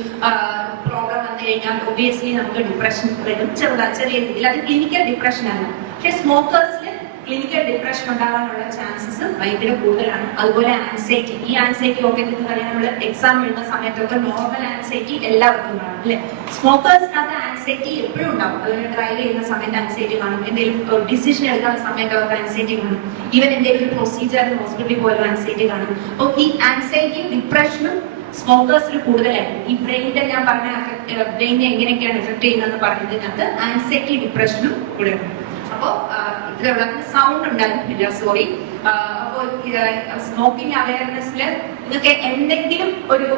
പ്രോബ്ലം വന്നു കഴിഞ്ഞാൽ ഒബിയസ്ലി നമുക്ക് ഡിപ്രഷൻ വരും, ചെറിയ രീതിയിൽ. അത് ക്ലിനിക്കൽ ഡിപ്രഷൻ ആണ്. പക്ഷെ സ്മോക്കേഴ്സിൽ ക്ലിനിക്കൽ ഡിപ്രഷൻ ഉണ്ടാകാനുള്ള ചാൻസസ് ഭയങ്കര കൂടുതലാണ്. അതുപോലെ ആൻസൈറ്റി, ഈ ആൻസൈറ്റി ഒക്കെ നിങ്ങൾക്കറിയാം, നമ്മൾ എക്സാം എഴുതുന്ന സമയത്തൊക്കെ നോർമൽ ആൻസൈറ്റി എല്ലാവർക്കും കാണും അല്ലെ. സ്മോക്കേഴ്സിനകത്ത് ആൻസൈറ്റി എപ്പോഴും ഉണ്ടാവും. അതുപോലെ ഡ്രൈവ് ചെയ്യുന്ന സമയത്ത് ആൻസൈറ്റി കാണും, എന്തെങ്കിലും ഡിസിഷൻ എടുക്കുന്ന സമയത്ത് അവർക്ക് ആൻസൈറ്റി കാണും, ഈവൻ എന്തെങ്കിലും പ്രൊസീജിയറിന് ഹോസ്പിറ്റലിൽ പോലും ആൻസൈറ്റി കാണും. അപ്പോൾ ഈ ആൻസൈറ്റിയും ഡിപ്രഷനും സ്മോക്കേഴ്സിൽ കൂടുതലായിരിക്കും. ഈ ബ്രെയിനിന്റെ ഞാൻ പറഞ്ഞ ബ്രെയിനെ എങ്ങനെയൊക്കെയാണ് എഫക്ട് ചെയ്യുന്നതെന്ന് പറഞ്ഞതിനകത്ത് ആൻസൈറ്റി ഡിപ്രഷനും കൂടെ ഉണ്ട്. അപ്പോൾ ഇതിലുള്ള സൗണ്ട് ഉണ്ടായിരുന്നില്ല, സോറി. അപ്പോൾ സ്മോക്കിംഗ് അവയർനെസ്സിൽ നിങ്ങൾക്ക് എന്തെങ്കിലും ഒരു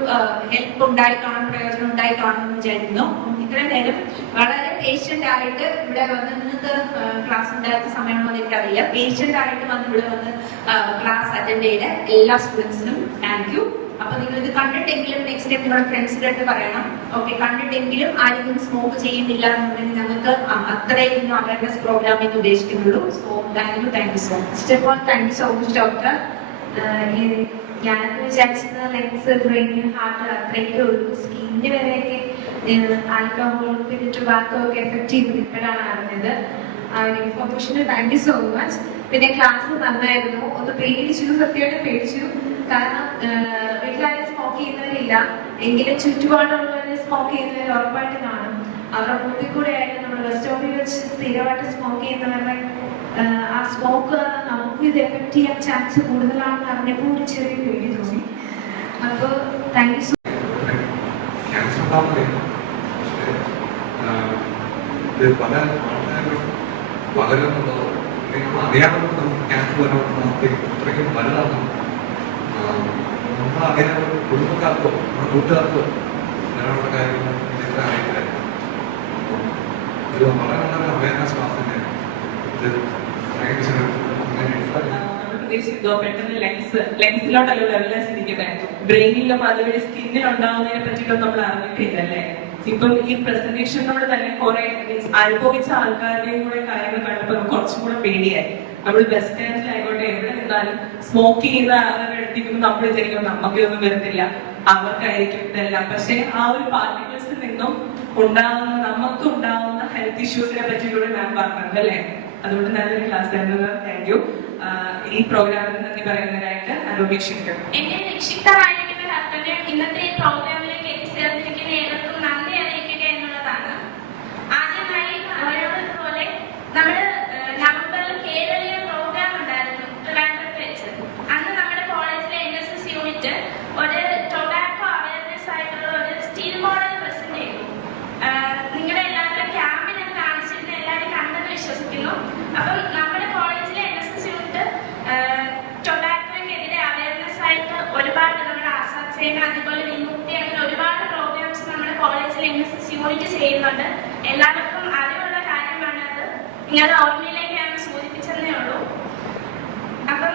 ഹെൽപ്പ് ഉണ്ടായി കാണും, പ്രയോജനം ഉണ്ടായി കാണുമെന്ന് വിചാരിക്കുന്നു. ഇത്രയും നേരം വളരെ പേഷ്യന്റ് ആയിട്ട് ഇവിടെ വന്ന്, നിങ്ങൾക്ക് ക്ലാസ് ഉണ്ടായിരുന്ന സമയമാണെന്ന് എനിക്കറിയില്ല, പേഷ്യന്റ് ആയിട്ട് വന്ന് ഇവിടെ വന്ന് ക്ലാസ് അറ്റൻഡ് ചെയ്ത എല്ലാ സ്റ്റുഡൻസിനും താങ്ക് യു. അപ്പൊ നിങ്ങൾ ഇത് കണ്ടിട്ടെങ്കിലും നെക്സ്റ്റ് ടൈം നിങ്ങളുടെ ഫ്രണ്ട്സിന്റെ അടുത്ത് പറയണം. ഓക്കെ, കണ്ടിട്ടെങ്കിലും ആരെങ്കിലും സ്മോക്ക് ചെയ്യുന്നില്ല എന്നുണ്ടെങ്കിൽ ഞങ്ങൾക്ക് അത്രയും അവയർനെസ് പ്രോഗ്രാം എന്ന് ഉദ്ദേശിക്കുന്നുള്ളൂ. So thank you so much. Thank you so much doctor. ഞാനൊക്കെ വിചാരിച്ചത് ലെങ്സ്, ബ്രെയിൻ, ഹാർട്ട് അത്രയൊക്കെ ഉള്ളൂ. സ്കിന്നിന് വരെയൊക്കെ ആൽക്കഹോൾ പിന്നെ ടുബാക്കോ ഒക്കെ എഫക്ട് ചെയ്യുന്നത് ഇപ്പോഴാണ് അറിഞ്ഞത്. Information thank you so much. പിന്നെ ക്ലാസ് നന്നായിരുന്നു. ഒന്ന് പേടിച്ചു, സത്യമായിട്ട് പേടിച്ചു. കാരണം വീട്ടിലാരും സ്മോക്ക് ചെയ്യുന്നവരില്ല, എങ്കിലും ചുറ്റുപാടുള്ളവര് സ്മോക്ക് ചെയ്യുന്നവർ ഉറപ്പായിട്ട് കാണും. അവരുടെ മുന്നിൽ കൂടെ ആയിട്ട് നമ്മൾ ബസ് സ്റ്റോപ്പിൽ വെച്ച് സ്ഥിരമായിട്ട് സ്മോക്ക് ചെയ്യുന്നവരുടെ ആ സ്മോക്ക് നമുക്ക് ഇത് എഫക്ട് ചെയ്യാൻ ചാൻസ് കൂടുതലാണെന്ന് അറിഞ്ഞപ്പോൾ ഒരു ചെറിയ പേടി തോന്നി. അപ്പോൾ താങ്ക് യു സോ പല ആൾക്കാരും പകരുന്നുണ്ടോ അറിയാവുന്നത് നമുക്ക് ക്യാൻസർ വരാൻ ഇത്രയ്ക്കും വലുതാണ്. നമ്മളറിയാൻ കുടുംബക്കാർക്കോ നമ്മുടെ കൂട്ടുകാർക്കോ അങ്ങനെയുള്ള കാര്യങ്ങൾ ഇതൊക്കെ അറിയില്ലായിരുന്നു. ഇത് വളരെ വളരെ അവയർനെസ് ക്ലാസ് തന്നെയാണ്. ഇത് പെട്ടെന്ന് ലെൻസിലോട്ടല്ലോ എല്ലാം ചിന്തിക്കുന്നത്, ബ്രെയിനിലും അതുവഴി സ്കിന്നിലുണ്ടാവുന്നതിനെ പറ്റിയിട്ടൊന്നും നമ്മൾ അറിഞ്ഞിട്ടില്ലല്ലേ. ഇപ്പം ഈ പ്രസന്റേഷനോട് തന്നെ കുറെ അനുഭവിച്ച ആൾക്കാരുടെയും കൂടെ കാര്യങ്ങൾ കണ്ടപ്പോൾ കുറച്ചും കൂടെ പേടിയായി. നമ്മൾ ബസ് സ്റ്റാൻഡിലായിക്കോട്ടെ എവിടെ നിന്നാലും സ്മോക്ക് ചെയ്യുന്ന ആളുകളുടെ അടുത്തേക്കും നമ്മൾ വിചാരിക്കും നമുക്കൊന്നും വരുന്നില്ല, അവർക്കായിരിക്കും ഇതെല്ലാം. പക്ഷെ ആ ഒരു പാർട്ടിക്കിൾസിൽ നിന്നും ഉണ്ടാവുന്ന നമുക്ക് ഉണ്ടാവുന്ന ഹെൽത്ത് ഇഷ്യൂസിനെ പറ്റിയിലൂടെ മാം പറഞ്ഞത് അല്ലേ. അതുകൊണ്ട് നല്ലൊരു ക്ലാസ് ആയിരുന്നു. Thank you. ഈ പ്രോഗ്രാമിന് നന്ദി പറയുന്നതിനായിട്ട് അനുപേക്ഷിക്കും. എന്റെ നിക്ഷിപ്തമായിരിക്കുന്ന കർത്തവ്യം ഇന്നത്തെ ഈ പ്രോഗ്രാമിലേക്ക് എത്തിച്ചേർന്നിരിക്കുന്ന ഏവർക്കും നന്ദി അറിയിക്കുക എന്നുള്ളതാണ്. ആദ്യമായി അവരോട് പോലെ നമ്മുടെ നവംബറിൽ കേരളീയ പ്രോഗ്രാം ഉണ്ടായിരുന്നു ട്രിവാൻഡ്രത്ത് വെച്ച്. അന്ന് നമ്മുടെ കോളേജിലെ NSS യൂണിറ്റ് ഒരു ടൊബാക്കോ അവയർനെസ് ആയിട്ടുള്ള ഒരു സ്റ്റീൽ മോഡൽ പ്രസന്റ് ചെയ്തു. നിങ്ങളുടെ എല്ലാവരും ക്യാമ്പിൽ അത് കാണിച്ചിരുന്ന എല്ലാവരും കണ്ടെന്ന് വിശ്വസിക്കുന്നു. അപ്പം നമ്മുടെ കോളേജിലെ NSS യൂണിറ്റ് ടൊബാക്കോയ്ക്കെതിരെ അവയർനെസ് ആയിട്ട് ഒരുപാട് നമ്മുടെ ആസാദ് സേന അതുപോലെ വിമുക്തി അങ്ങനെ ഒരുപാട് പ്രോഗ്രാംസ് നമ്മുടെ കോളേജിൽ NSS യൂണിറ്റ് ചെയ്യുന്നുണ്ട്. എല്ലാവർക്കും അറിവുള്ള കാര്യമാണ് അത്. നിങ്ങളുടെ ഓർമ്മയിലേക്ക് ഞാൻ സൂചിപ്പിച്ചതേ ഉള്ളൂ. അപ്പം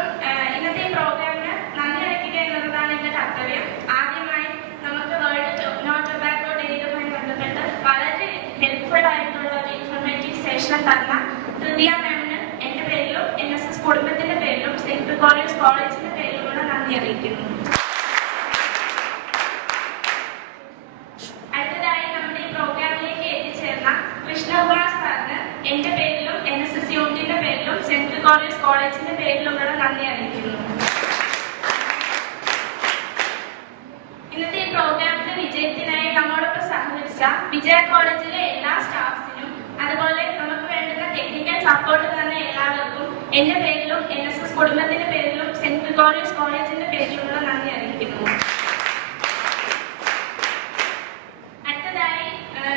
ഇന്നത്തെ ഈ പ്രോഗ്രാമിന് നന്ദി അറിയിക്കുക എന്നുള്ളതാണ് എന്റെ കർത്തവ്യം. ആദ്യമായി നമുക്ക് വേൾഡ് നോ ടൊബാക്കോ ഡേയുമായി ബന്ധപ്പെട്ട് വളരെ ഹെൽപ്ഫുൾ ആയിട്ടുള്ള ഒരു ഇൻഫോർമേറ്റീവ് സെഷൻ തന്ന തൃതീയ മാമിന് എന്റെ പേരിലും NSS കുടുംബത്തിന്റെ പേരിലും സെന്റ് ഗ്രിഗോറിയസ് കോളേജിന്റെ പേരിലുള്ള നന്ദി അറിയിക്കുന്നു. അടുത്തതായി നമ്മുടെ ഈ പ്രോഗ്രാമിലേക്ക് എത്തിച്ചേർന്ന കൃഷ്ണകുമാർ സാറിന് എന്റെ പേരിലും NSS യൂണിറ്റിന്റെ പേരിലും സെന്റ് ഗ്രിഗോറിയസ് കോളേജിന്റെ പേരിലുള്ള നന്ദി അറിയിക്കുന്നു. ഇന്നത്തെ ഈ പ്രോഗ്രാമിന്റെ വിജയത്തിനായി നമ്മോടൊപ്പം സഹകരിച്ച വിജയ കോളേജിലെ എല്ലാ സ്റ്റാഫ്സിനും അതുപോലെ നമുക്ക് വേണ്ടുന്ന ടെക്നിക്കൽ സപ്പോർട്ട് തന്ന എല്ലാവർക്കും എന്റെ പേരിലും NSS കുടുംബത്തിന്റെ പേരിലും സെന്റ് ഗ്രിഗോറിയസ് കോളേജിന്റെ പേരിലുള്ള നന്ദി അറിയിക്കുന്നു. അടുത്തതായി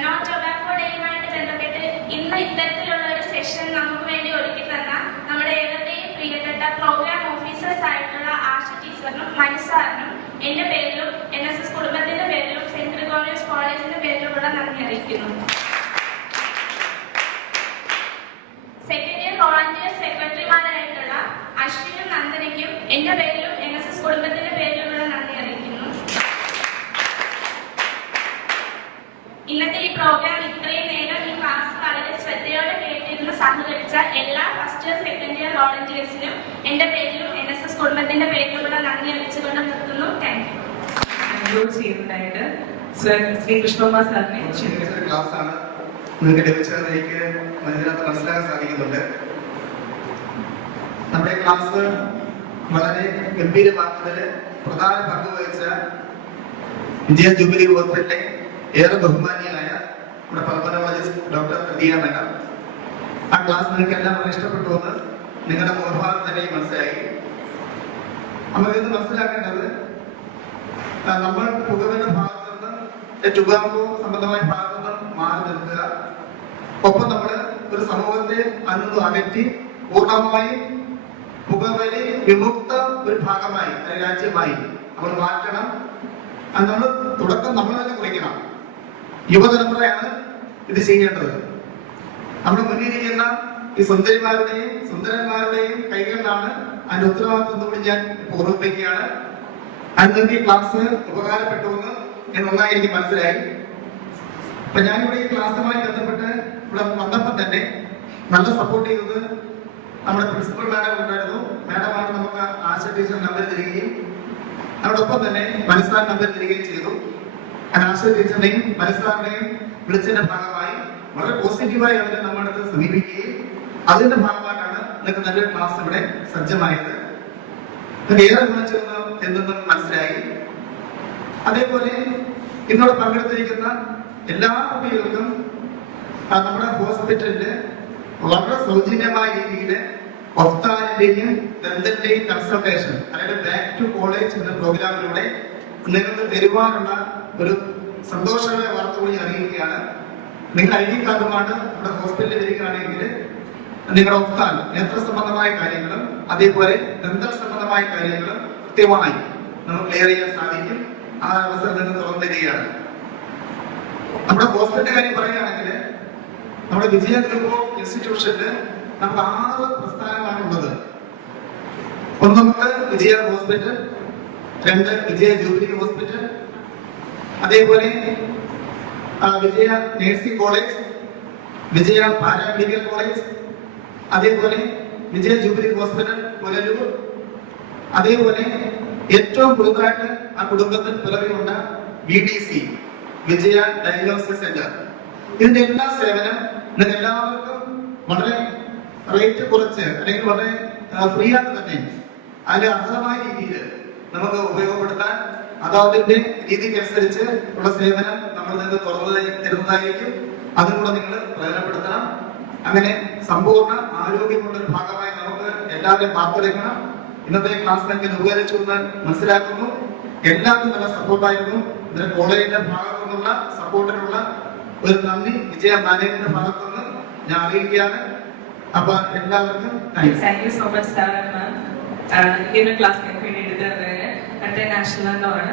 നോ ടൊബാക്കോ ഡേയുമായിട്ട് ബന്ധപ്പെട്ട് ഇന്ന് ഇത്തരത്തിലുള്ള ഒരു സെഷൻ നമുക്ക് വേണ്ടി ഒരുക്കി തന്ന നമ്മുടെ ഏവരുടെയും പ്രിയപ്പെട്ട പ്രോഗ്രാം ഓഫീസേഴ്സ് ആയിട്ടുള്ള ആശ ടീച്ചറിനും മനസ്സാറിനും എന്റെ പേരിലും NSS കുടുംബത്തിന്റെ പേരിലും സെന്റ് ഗ്രിഗോറിയസ് കോളേജിന്റെ പേരിലുള്ള നന്ദി അറിയിക്കുന്നു. സെക്കൻഡ് ഇയർ വോളണ്ടിയർ സെക്രട്ടറിമാരായിട്ടുള്ള അശ്വിനും നന്ദനയ്ക്കും എന്റെ പേരിലും NSS കുടുംബത്തിന്റെ പേരിലുള്ള നന്ദി അറിയിക്കുന്നു. ഇന്നത്തെ ഈ പ്രോഗ്രാം ഇത്രയും നേരം ഈ ക്ലാസ് വളരെ ശ്രദ്ധയോടെ കേട്ടിരുന്ന് സഹകരിച്ച എല്ലാ ഫസ്റ്റ് ഇയർ സെക്കൻഡ് ഇയർ വോളണ്ടിയേഴ്സിനും എന്റെ പേരിലും NSS കുടുംബത്തിന്റെ പേരിലുള്ള നന്ദി അറിയിച്ചുകൊണ്ട് നിർത്തുന്നു. Thank you. ചെയ്യുന്നതായിട്ട് ശ്രീ കൃഷ്ണകുമാർ സാറിനെ ക്ലാസ് ആണ് നിങ്ങൾക്ക് ലഭിച്ചതെന്ന് എനിക്ക് ഇതിനകത്ത് മനസ്സിലാക്കാൻ സാധിക്കുന്നുണ്ട്. നമ്മുടെ ക്ലാസ് വളരെ ഗംഭീരമാക്കുന്നതിൽ പ്രധാന പങ്ക് വഹിച്ച വിജയ ജൂബിലി ഹോസ്പിറ്റലിലെ ഏറെ ബഹുമാനിയായ നമ്മുടെ പരമോന്നത ഡോക്ടർ തൃതീയ മാഡം, ആ ക്ലാസ് നിങ്ങൾക്ക് എല്ലാം വളരെ ഇഷ്ടപ്പെട്ടു എന്ന് നിങ്ങളുടെ മുഖഭാഗം തന്നെ മനസ്സിലായി. നമ്മളിത് മനസ്സിലാക്കേണ്ടത് നമ്മൾ പുകവലിന്റെ ഭാഗത്ത് നിന്ന് ടുബാക്കോ സംബന്ധമായ ഭാഗത്ത് നിന്ന് മാറി നിൽക്കുക, ഒപ്പം നമ്മൾ ഒരു സമൂഹത്തെ അകറ്റി പൂർണ്ണമായും പുകവലി വിമുക്ത ഒരു ഭാഗമായി രാജ്യമായി നമ്മൾ മാറ്റണം. അത് നമ്മൾ തുടക്കം നമ്മൾ തന്നെ കുറയ്ക്കണം. യുവതലമുറയാണ് ഇത് ചെയ്യേണ്ടത്. നമ്മുടെ മുന്നിലിരിക്കുന്ന ഈ സുന്ദരിമാരുടെയും സുന്ദരന്മാരുടെയും കൈകളിലാണ് അതിന്റെ ഉത്തരവാദിത്വം കൂടി ഞാൻ ഓർമ്മിപ്പിക്കുകയാണ്. അത് നിങ്ങൾക്ക് ഈ ക്ലാസ് ഉപകാരപ്പെട്ടു എന്ന് നന്നായി എനിക്ക് മനസ്സിലായി. അപ്പൊ ഞാനിവിടെ ഈ ക്ലാസ്സുമായി ബന്ധപ്പെട്ട് ഇവിടെ വന്നപ്പോൾ തന്നെ നല്ല സപ്പോർട്ട് ചെയ്തത് നമ്മുടെ പ്രിൻസിപ്പൽ മാഡം ഉണ്ടായിരുന്നു. മാഡമാണ് നമുക്ക് ആശ ടീച്ചർ നമ്പർ തരികയും അതോടൊപ്പം തന്നെ മനസ്സാർ നമ്പർ തരികയും ചെയ്തു. ആശ ടീച്ചറിനെയും മനസ്സാറിനെയും വിളിച്ചതിന്റെ ഭാഗമായി വളരെ പോസിറ്റീവായി അവരെ നമ്മുടെ അടുത്ത് സമീപിക്കുകയും അതിന്റെ ഭാഗമായിട്ടാണ് നിങ്ങൾക്ക് നല്ലൊരു ക്ലാസ് ഇവിടെ സജ്ജമായത്. ഏറെ ഗുണം ചെയ്യുന്നു എന്നും മനസ്സിലായി. അതേപോലെ ഇന്നോട് പങ്കെടുത്തിരിക്കുന്ന എല്ലാ കുട്ടികൾക്കും നമ്മുടെ ഹോസ്പിറ്റലില് വളരെ സൗജന്യമായ രീതിയിൽ ഒഫ്താലിന്റെയും ദന്തന്റെയും കൺസൾട്ടേഷൻ, അതായത് ബാക്ക് ടു കോളേജ് എന്ന പ്രോഗ്രാമിലൂടെ നിങ്ങൾക്ക് തരുവാനുള്ള ഒരു സന്തോഷമായ വാർത്ത കൂടി അറിയിക്കുകയാണ്. നിങ്ങൾ ID കാർഡുമാണ് നമ്മുടെ ഹോസ്പിറ്റലിൽ വരികയാണെങ്കിൽ നിങ്ങളുടെ ഒഫ്താൽ നേത്ര സംബന്ധമായ കാര്യങ്ങളും അതേപോലെ ദന്തൽ സംബന്ധമായ കാര്യങ്ങളും കൃത്യമായി നമുക്ക് ക്ലിയർ ചെയ്യാൻ സാധിക്കും. ആ അവസരം നിന്ന് തുറന്നു തരികയാണ്. നമ്മുടെ ഹോസ്പിറ്റലിന്റെ കാര്യം പറയുകയാണെങ്കിൽ നമ്മുടെ വിജയ ഗ്രൂപ്പ് ഓഫ് ഇൻസ്റ്റിറ്റ്യൂഷനിൽ നമുക്ക് 6 പ്രസ്ഥാനമാണ് ഉള്ളത്. ഒന്ന് നമുക്ക് വിജയ ഹോസ്പിറ്റൽ, 2 വിജയ ജൂബിലി ഹോസ്പിറ്റൽ, അതേപോലെ വിജയ നഴ്സിംഗ് കോളേജ്, വിജയ പാരാമെഡിക്കൽ കോളേജ്, അതേപോലെ വിജയ ജൂബിലി ഹോസ്പിറ്റൽ പുനലൂർ, അതേപോലെ ഏറ്റവും പുതുതായിട്ട് ആ കുടുംബത്തിൽ പിറവികൊണ്ട VDC വിജയ ഡയഗ്നോസിസ് സെന്റർ. ഇതിന്റെ എല്ലാ സേവനം നിങ്ങൾക്ക് എല്ലാവർക്കും വളരെ റേറ്റ് കുറച്ച് അല്ലെങ്കിൽ വളരെ ഫ്രീ ആയിട്ട് തന്നെ അതിന്റെ അർഹമായ രീതിയിൽ നമുക്ക് ഉപയോഗപ്പെടുത്താൻ അതതിന്റെ രീതിക്കനുസരിച്ച് ഉള്ള സേവനം നമ്മൾ നിങ്ങൾക്ക് തുറന്നു തരുന്നതായിരിക്കും. അതും കൂടെ നിങ്ങൾ പ്രയോജനപ്പെടുത്തണം. അങ്ങനെ സമ്പൂർണ്ണ ആരോഗ്യമുള്ള ഒരു ഭാഗമായി നമുക്ക് എല്ലാവരെയും വാർത്തെടുക്കണം. ഇന്നത്തെ ക്ലാസ് നിങ്ങൾക്ക് ഉപകരിച്ചു എന്ന് മനസ്സിലാക്കുന്നു. എല്ലാവർക്കും നല്ല സപ്പോർട്ടായിരുന്നു. ഇതിന്റെ കോളേജിന്റെ ഭാഗത്തു നിന്നുള്ള സപ്പോർട്ടിനുള്ള ഒരു നന്ദി വിജയ മാനേജിന്റെ ഭാഗത്തുനിന്ന് ഞാൻ അറിയിക്കുകയാണ്. അപ്പൊ എല്ലാവർക്കും thank you so much sir. ഇങ്ങനെ ക്ലാസ് ഞങ്ങൾക്ക് വേണ്ടി എടുത്തത് അടുത്ത നാഷണൽ ആണ്.